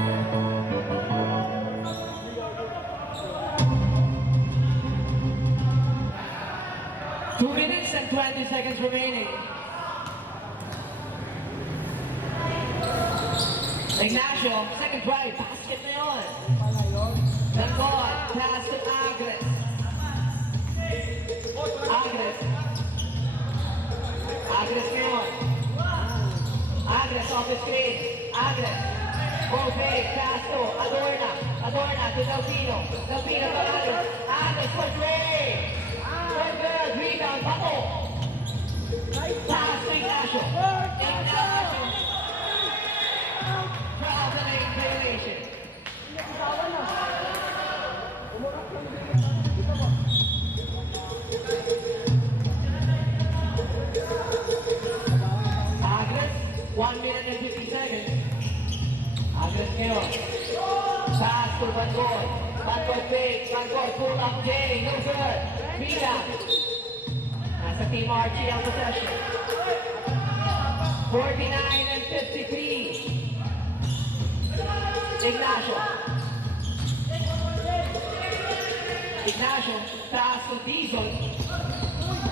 minutes and 20 seconds remaining. Ignacio, second drive, basket na yun. Nangkot, pass to Agres. Agres. Agres ngayon. Agres off the screen. Agres. Bobey, pass to Adorna. Adorna to Delfino. Delfino to Agres. Agres for three. Good, good. Rebound, Paco. Pass to Ignacio. Ignacio. Traveling violation. Agres, 1 minute and 50 seconds. Agres ngayon. Pass to Bangoy. Bangoy fake. Bangoy pull up Jay. No good. Rebound. Nasa Team Archie ang possession. 49 and 53. Ignacio. Ignacio, pass to Diesel.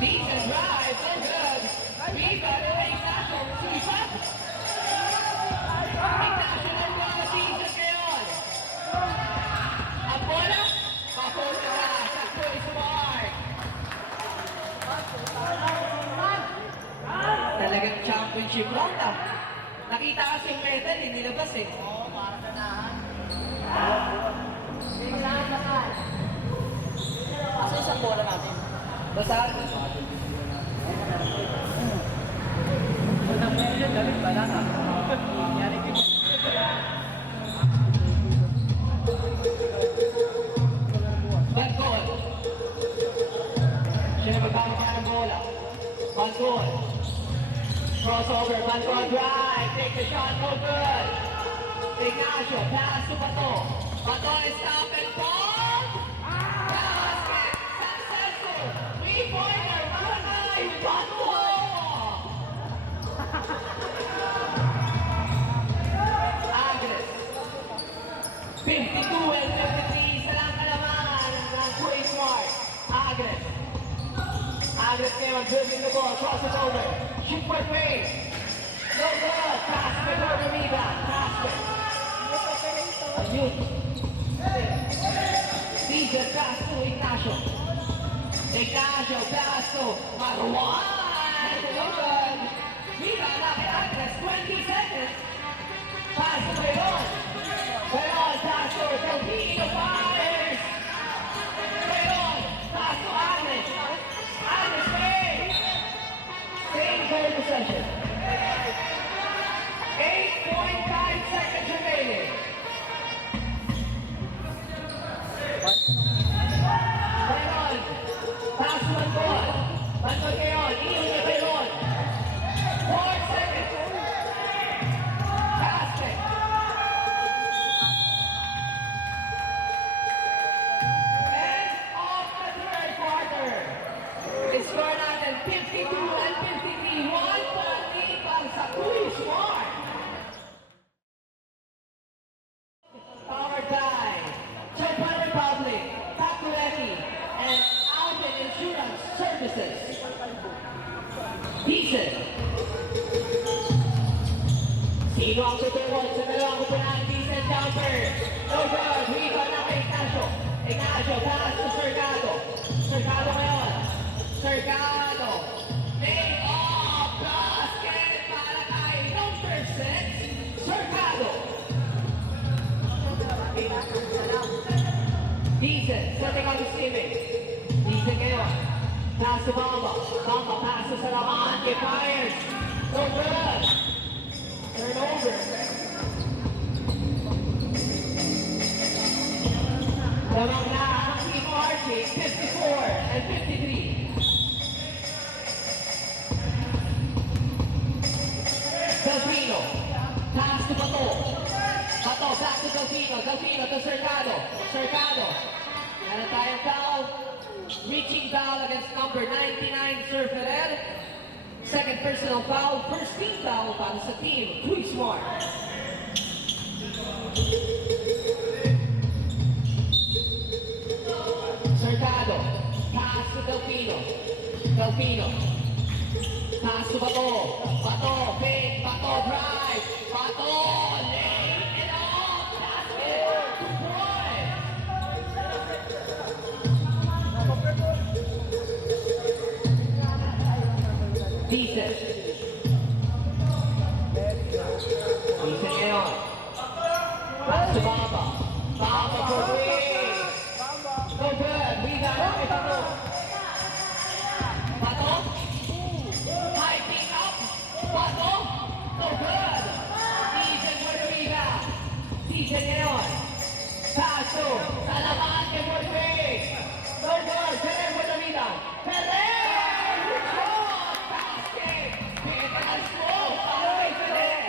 Diesel drive, so good. Rebound to Ignacio. Suipat. Ignacio ng mga Diesel ngayon. Ang bola, papunta na sa Chris Mark. Talagang championship round ah. Nakita kasi yung medal, nilabas eh. Asa isang bola natin? Basag. Bangkol. Siya na magbago pa ng bola. Bangkol. Crossover, Bangkol drive. Take the shot, no good. Ignacio, pass to Bato. Bato is stop and ball. Basket, successful. 3-pointer, Manay, Bato. Agres. 52 and 53. Salang kalamangan ng Chris Mark. Agres. Agres ngayon, dribbling the ball, cross it over. Shoot for three. No good. Pass to the rebound. Basket. Ayun. Caesar pass to Ignacio. Ignacio pass to Marwan. Good. Rebound na kay Agnes. 20 seconds. Pass to Bayon. Bayon pass to Delfino fires. Bayon pass to Agnes. Agnes made. Same third possession. 8.5 seconds remaining. Bayon, pass to Bangkol. Bangkol ngayon, iyon niya Bayon. 4 seconds. Basket. End of the third quarter. Score natin 52 and 53. 1-1 para sa Chris Mark. Powered by Japan Republic, Takueki, and Alvin Insurance Services. Decent. Sino ang tutuwag sa dalawang kupunan? Decent jumper. No good. Rebound na kay Ignacio. Ignacio, pass to Cercado. Cercado ngayon. Cercado. Made off. Basket para kay number 6. Cercado. Decent, setting on the ceiling. Decent ngayon. Pass to Bamba. Bamba pass to Salaman. He fires. No good. Turnover. Lamang na ang Team Archie. 54 and 53. Delfino. Pass to Bato. Bato, back to Delfino. Delfino to Cercado. Cercado. Meron tayong foul. Reaching foul against number 99, Sir Ferrer. Second personal foul. First team foul para sa team. Chris Mark. Delfino. Pass to Bato. Bato, fake. Bato, drive. Bato, late it off. Basket. 2 points. Decent. Decent ngayon. Pass to Bamba. Bamba for three. No good. Rebound kay Bato. Bato. High pick up. Bato. No good. Decent for the rebound. Decent ngayon. Pass to Salaman kay Rodriguez. No good. Ferrer for the rebound. Ferrer! Good shot! Basket! Big and slow. Para kay Ferrer.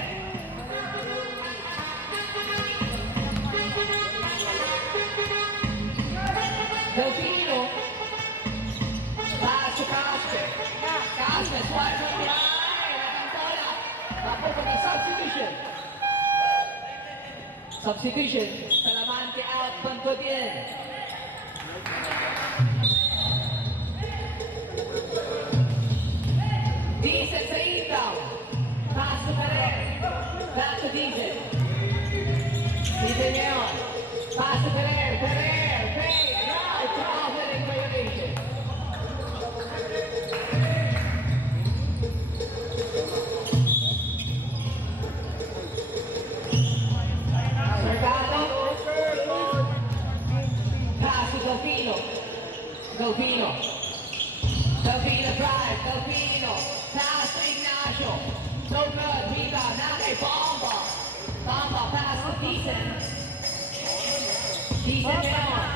Delfino. Pass to Casper. Casper swipe from behind. Natantola. Tapos ang substitution. Substitution. Salamante out. Bangkod in. Decent sa inbound. Pass to Ferrer. Back to Decent. Decent ngayon. Pass to Ferrer. Ferrer. Fake. Drive. Travel in violation. Mercado. Pass to Delfino. Delfino. Delfino drive. Delfino. Pass to Ignacio. So good. Rebound. Now kay Bamba. Bamba pass to Decent. Decent ngayon.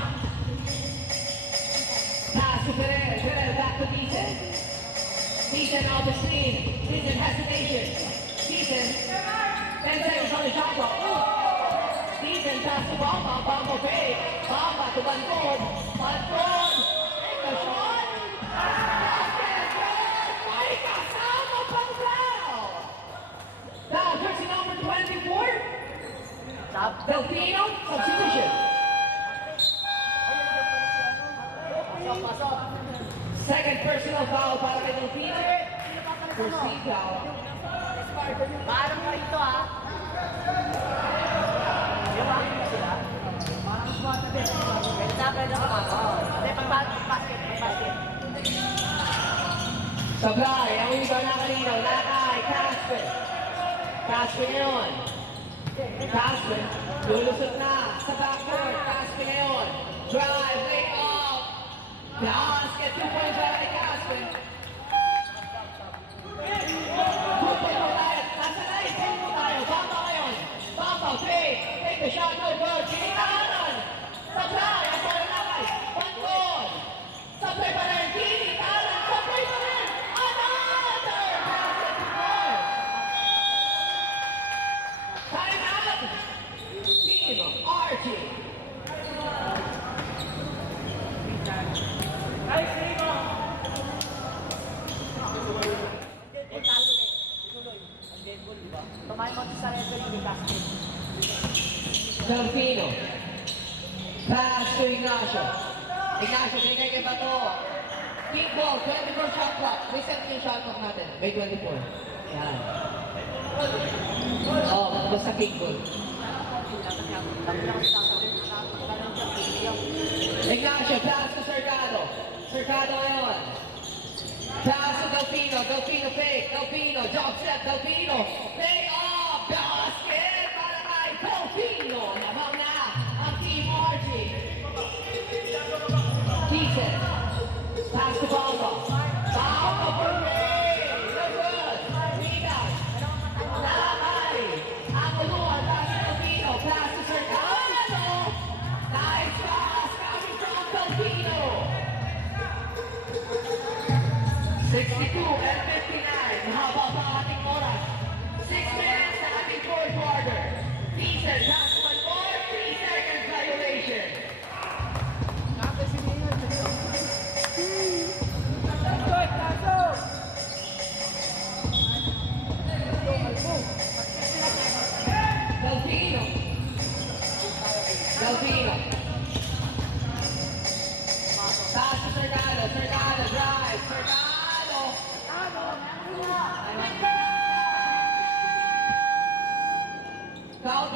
Pass to Ferrer. Ferrer back to Decent. Decent on the screen. Decent hesitation. Decent. 10 seconds on the shot clock. Decent pass to Bamba. Bamba fake. Bamba to Bangkod. Bangkod. Take a shot. Basket. Ay, kasama pang foul. Foul, jersey number 24. Delfino, substitution. Second personal foul para kay Delfino. First team foul. Parang ka ito ah. Sablay, ang iba na kanino, Lakay, Casper. Casper ngayon. Casper, lulusot na sa backcourt. Casper ngayon. Drive, lay up. Basket, 2 points para kay Casper. 2 points tayo. Nasa line, 10 po tayo. Bamba ngayon. Bamba, fake. Take the shot, no good. Kinitahanan. Sablay, ang bola Lakay. Bangkod. Sablay pa rin. Kinitahanan. Sablay pa rin. Another basket to score. Time out. Team Archie. Guys, Rico! Delfino. Pass to Ignacio. Ignacio, binigay kay Bato. Kick ball, 24 shot clock. Reset yung shot clock natin. May 24. Yan. Oh, basta kick ball. Ignacio, pass to Sergado. Sergado ngayon. Pass to Delfino. Delfino fake. Delfino, jump set. Delfino. Lay up. Basket para kay Delfino. Lamang na ang Team Archie. Decent. Pass to Bamba. Bamba for three. No good. Rebound. Lakay. Ang uluan. Pass to Delfino. Pass to Sergado. Nice pass coming from Delfino. 62 and 59. Mahaba pa ang ating oras. 6 minutes sa ating fourth quarter. Decent. Pass to Bangkod. 3 seconds violation. Delfino. Delfino. Pass to Sergado. Sergado drive. Sergado.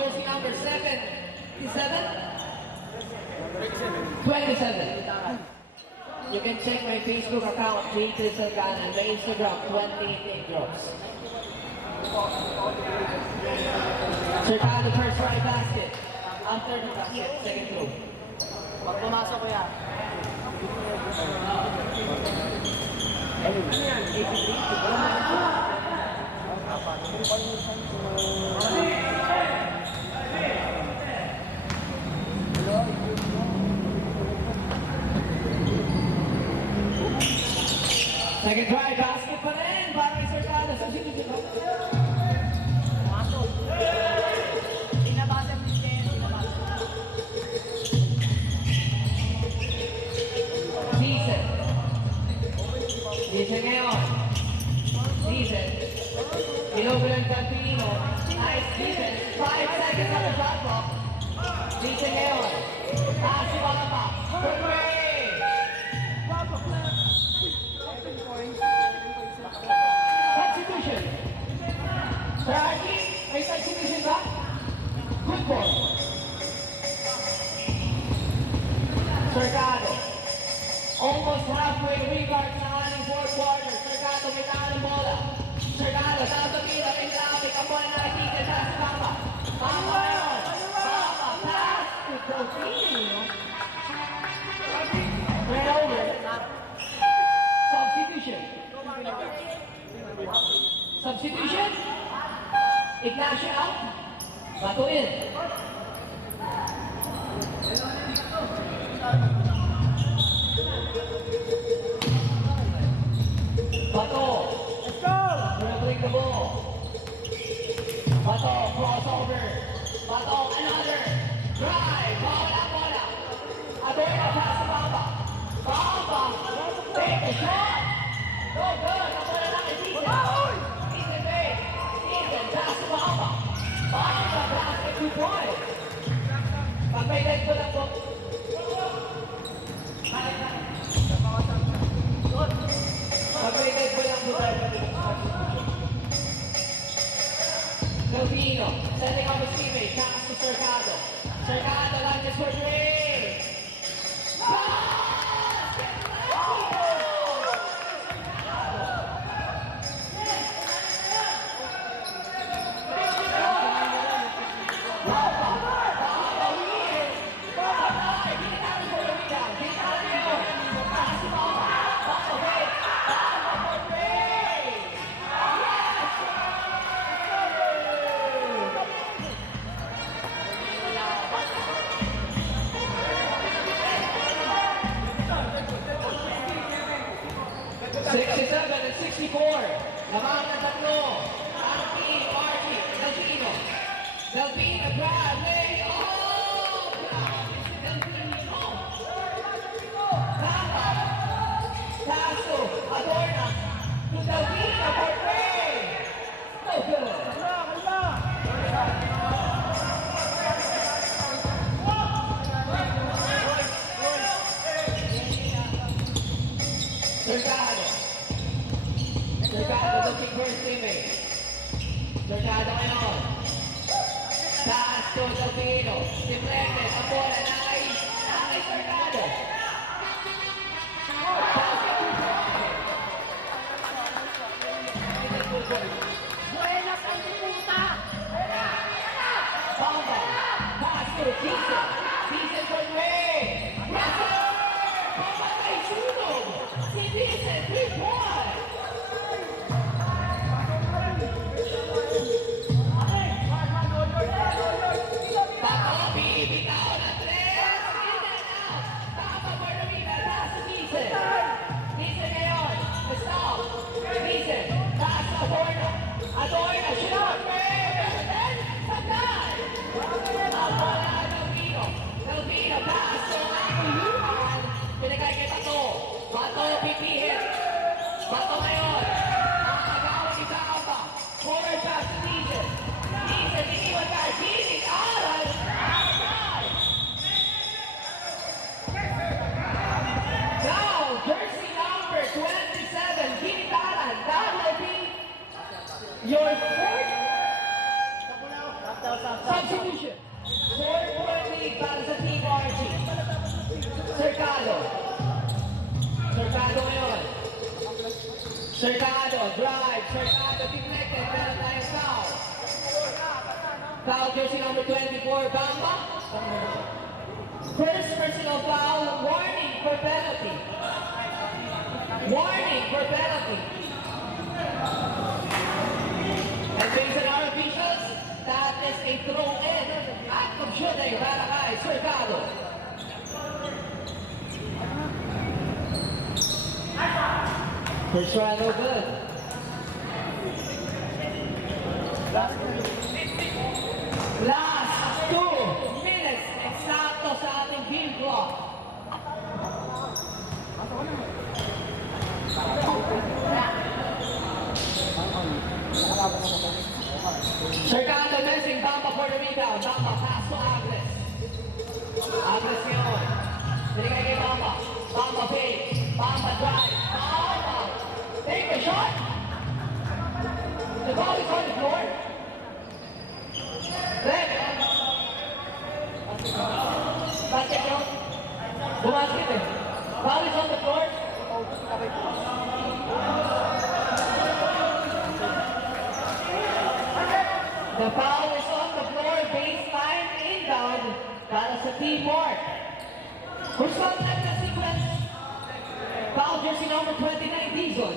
jersey number 77? 27. You can check my Facebook account, J3 Salgan, and my Instagram, 28 Drops. Cercado first right basket. After the basket, second throw. Pag pumasok ko yan. Second try, basket pa rin. Para kay Cercado sa sinigit. Pumasok. Pinabasa mo yung Season. Season ngayon. Season. Ilogulan Campino. Nice season. 5 seconds on the shot clock. Season ngayon. Taas si Bamba. Good way. Substitution. Sir Archie, may substitution ba? Good ball. Cercado. Almost halfway regard na ating fourth quarter. Cercado may tanong bola. Cercado sa Tapila, may traffic. Ang bola nakikita sa Bamba. Bamba yun. Bamba, pass. Good ball. Turnover. Substitution. Substitution. Ignacio out. Bato in. Bato. Let's go! Dribbling the ball. Bato, crossover. Bato, another. Drive. Bola. Adorna pass to Bamba. Bamba. Take a shot. Go good. Ang bola lang kay Season. Season big. Season, pass to Bamba. Bamba, basket 2 points. Pag may leg ko lang po. Pag may leg ko lang po. Delfino, setting up his teammate, pass to Cercado. Cercado, launches for three. and 64. Lamang na tatlo. Archie, Delfino. Delfino, grab, lay off! Delfino. Tama. Taso, Adorna. To Delfino for three. No good. Cercado. Cercado looking for his teammate. Cercado ngayon. Taas to Delfino. Simplete. Ang bola na kay Cercado. Buenas ang puta! Bamba. Pass to Season. Season for three. Russell. Bamba kay Sunog. Si Season, 3 points. Bato, binibitaw na 3. In and out. Tama for the rebound. Pass to Season. Season ngayon. Stop. Season. Pass to Adorna. Adorna, shot. And then, Sagnay. Ang bola ng Delfino. para sa Team Archie. Cercado. Cercado ngayon. Cercado, drive. Cercado, deflected. Meron tayong foul. Foul jersey number 24, Bamba. First personal foul, warning for penalty. Warning for penalty. And based on our officials, that is a throw-in. At mag-shoot ay para kay Cercado. First try, no good. Last 2 minutes, eksakto sa ating game clock. Cercado missing, Bamba for the rebound. Bamba, pass to Agnes. Agnes ngayon. Binigay kay Bamba. Bamba fake. Bamba drive. Bamba. Take the shot. The ball is on the floor. Red. Basket yun. Bumasket eh. Ball is on the floor. The foul is on the floor, baseline, inbound, para sa Team Mark. Who's on that sequence? Foul jersey number 29, Dizon.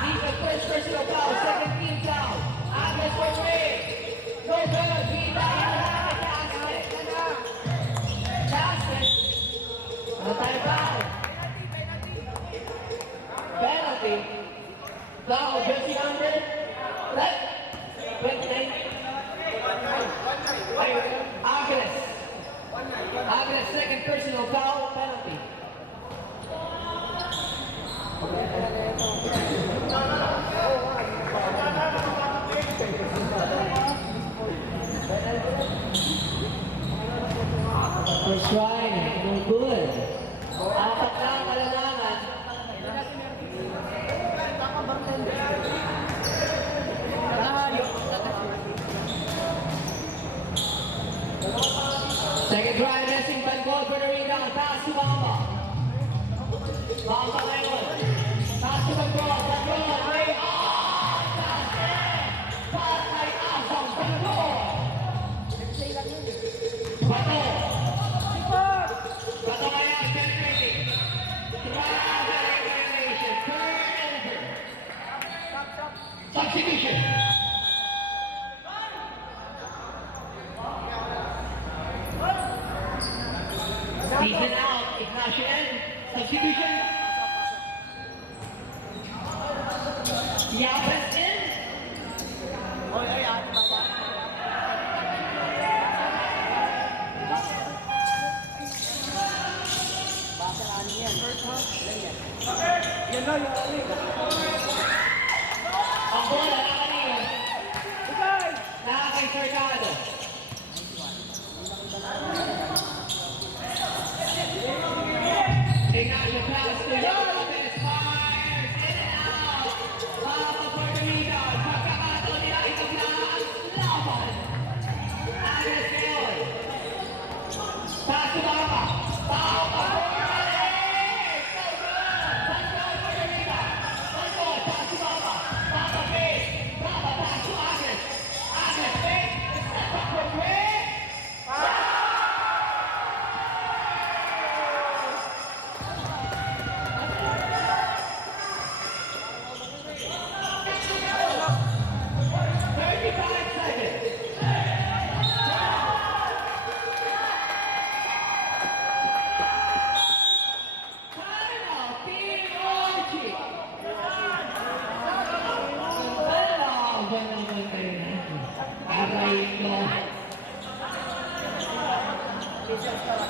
Dizon, first personal foul, second team foul. Agnes for three. No penalty, Jasmine. Ano tayo foul? Penalty. Foul, jersey number, right? 29. Agnes. Agnes, second personal foul, penalty. First try, no good. Apat na ang kalanangan. Second drive, missing Van Gogh for the rebound. Pass to Bamba. Bamba ngayon. Pass to Van Gogh. Van Gogh, way off. Basket. Pass kay Asang Van Gogh. Bato. Bato ngayon, penetrating. Violation. Turnover. Substitution. Season out, Ignacio N. Substitution. Yapes in. Yan na, yan. Ang bola na kanina. Nakakay Cercado. Ignacio pass to Yapes. Fires in and out. Bamba for the rebound. Pagkakataon nila itong laban. Agnes ngayon. Pass to Bamba. Bamba for the lead. So good. Van Gogh for the rebound. Van Gogh pass to Bamba. Bamba fake. Bamba pass to Agnes. Agnes fake. Step up for three.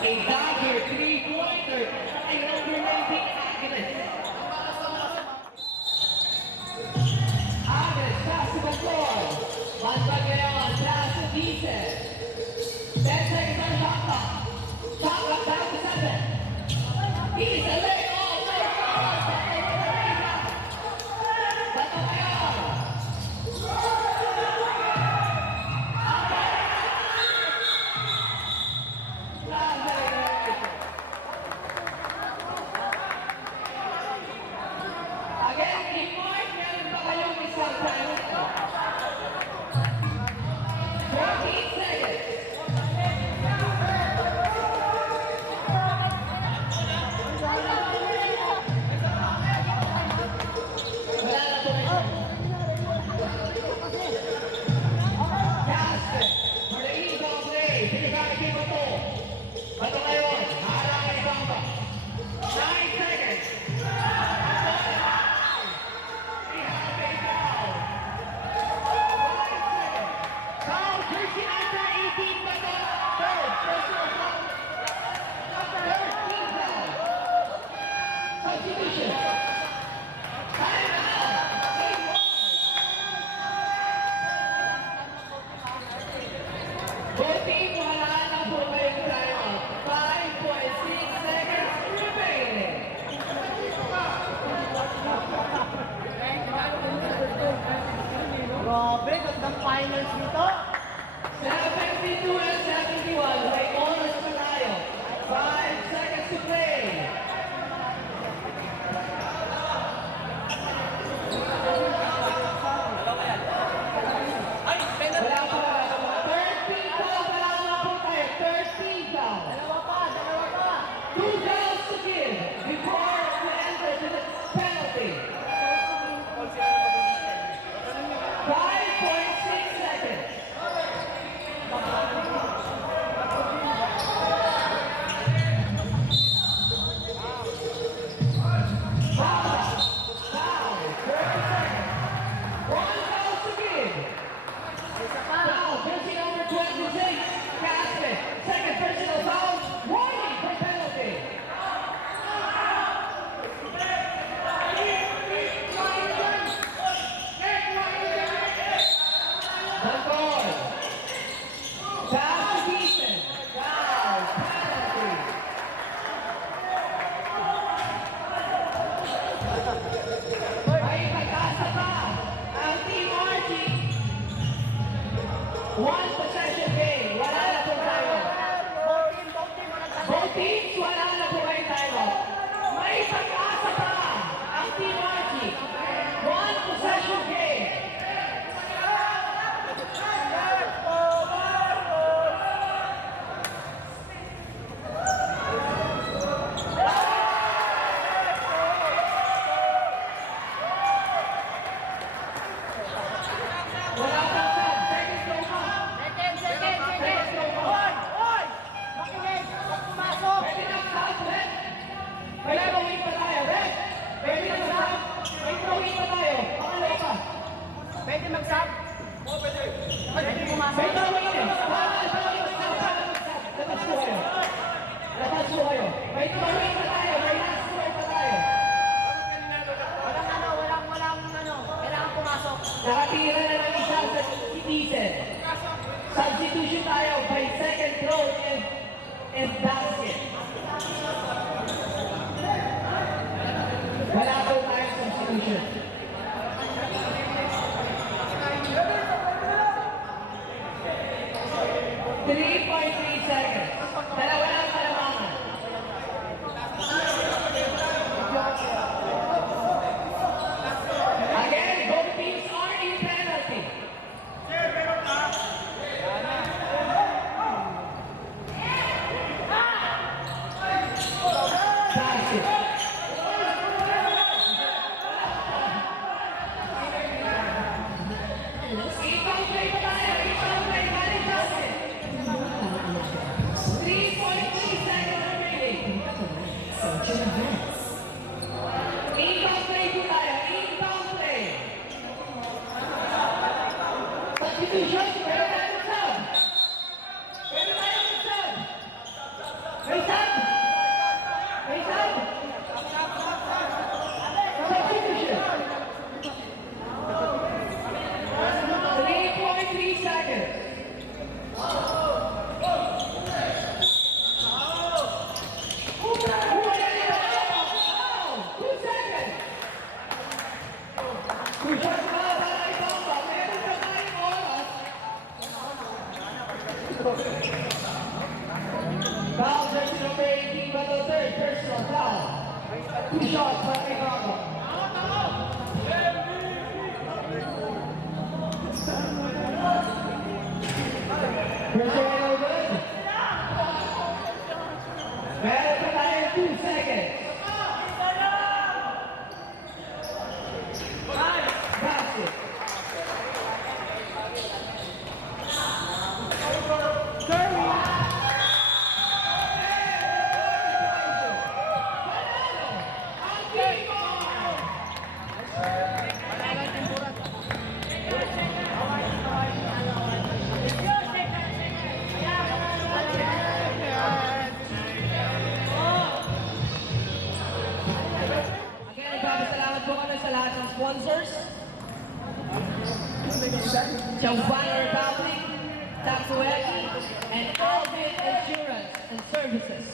A dagger three-pointer ay number 19 Agnes. Agnes, pass to the floor. Manbag ngayon, pass to Vincent. 10 seconds on shot clock. Shot clock down to 7. He's a lay off. Bato ngayon. Jersey number 18, Baton, third, personal foul. Third team foul. Substitution. Time out. Game one. Both teams wala na po kayong timeout. 5.6 seconds remaining. Grabe, gandang finals nito. 72 and 71. May oras pa tayo. 5 seconds to play. Wala pa. Third team foul. Wala na po tayo. Third team foul. Dalawa pa. 2 fouls to give before we enter to the penalty. 5.6 seconds. Foul. 30 seconds. 1 foul to give. Foul. Jersey number 26. Casper. Second personal foul. Warning for penalty. Bangor. Foul to Ethan. Foul. Penalty. May pag-asa pa ang Team Archie. One possession game. Wala na po tayo. Both teams, wala na po kayo tayo. May pag-asa pa ang Team Archie. One possession game. Wala pa sa second go pa. Second go pa. Pwede na sa red. May throwing pa tayo, red. Pwede na sa may throwing pa tayo. Pakalaw pa. Pwede mag-sub? Pwede pumasok? May throwing eh. Labas po kayo. Labas po kayo. May throwing pa tayo. May last throw pa tayo. Kailangan pumasok. Nakatira na ng isa sa Ethan. Substitution tayo by second throw and basket. Wala po tayong substitution. Seconds. Dalawa lang kalamangan. Again, both teams are in penalty. That's it. Ibang play pa tayo. Ibang play. Balik basket. 3.3 seconds remaining. Ibang play po tayo. Ibang play. Substitution. Pero tayo mag-sub. Pero tayo mag-sub. May sub. May sub. Substitution. 3.3 seconds. Foul versus number 18, but the third personal foul. 2 shots by Ivanov. Personal no good. Meron pa tayo 2 seconds. Basket. sponsors. Champagne Republic, Takueki, and Alvin Insurance and Services.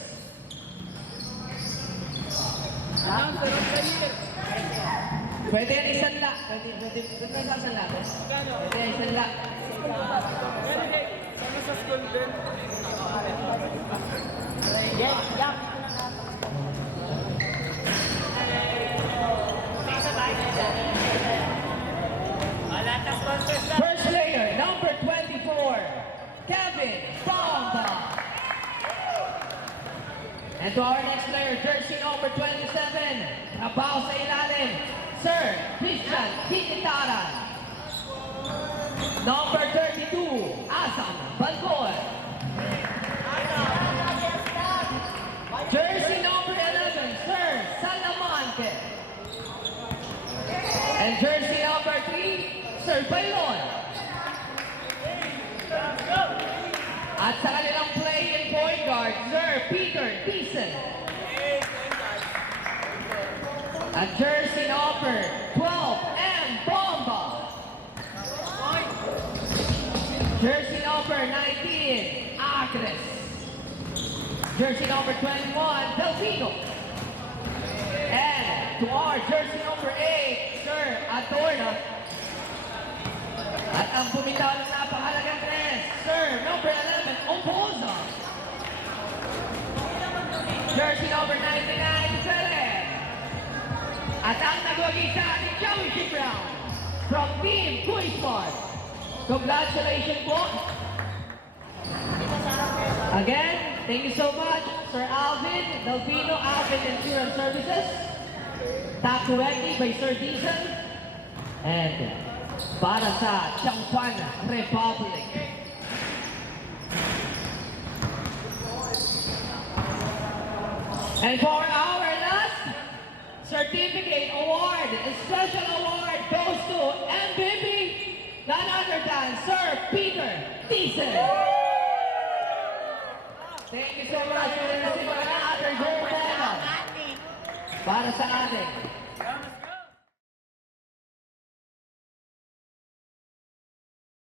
Pwede yan isang la. Pwede isang la. Pwede isang la. Sana sa school din. First player, number 24, Kevin Bomba. And to our next player, jersey number 27, Kabaw sa ilalim, Sir Christian Kinitaran. Number 32, Asam Balcon. Jersey number 11, Sir Salamanque. And jersey number 3, Sir Baylon. At sa kanilang playing point guard, Sir Peter Thiessen. At jersey number 12, M. Bomba. Jersey number 19, Acres. Jersey number 21, Delfino. And to our jersey number 8, Sir Adorna. At ang bumitaw ng napakalagang dress, Sir number 11, Ompoza. Jersey number 99, Perez. At ang nagwagisa si Joey G. Brown from Team Kuismart. Congratulations po. Again, thank you so much, Sir Alvin, Delfino, Alvin Insurance Services, Takueki by Sir Dizon, and para sa Champagne Republic. And for our last certificate award, a special award goes to MVP, none other than Sir Peter Thiessen. Thank you so much for the other gold medal para sa atin.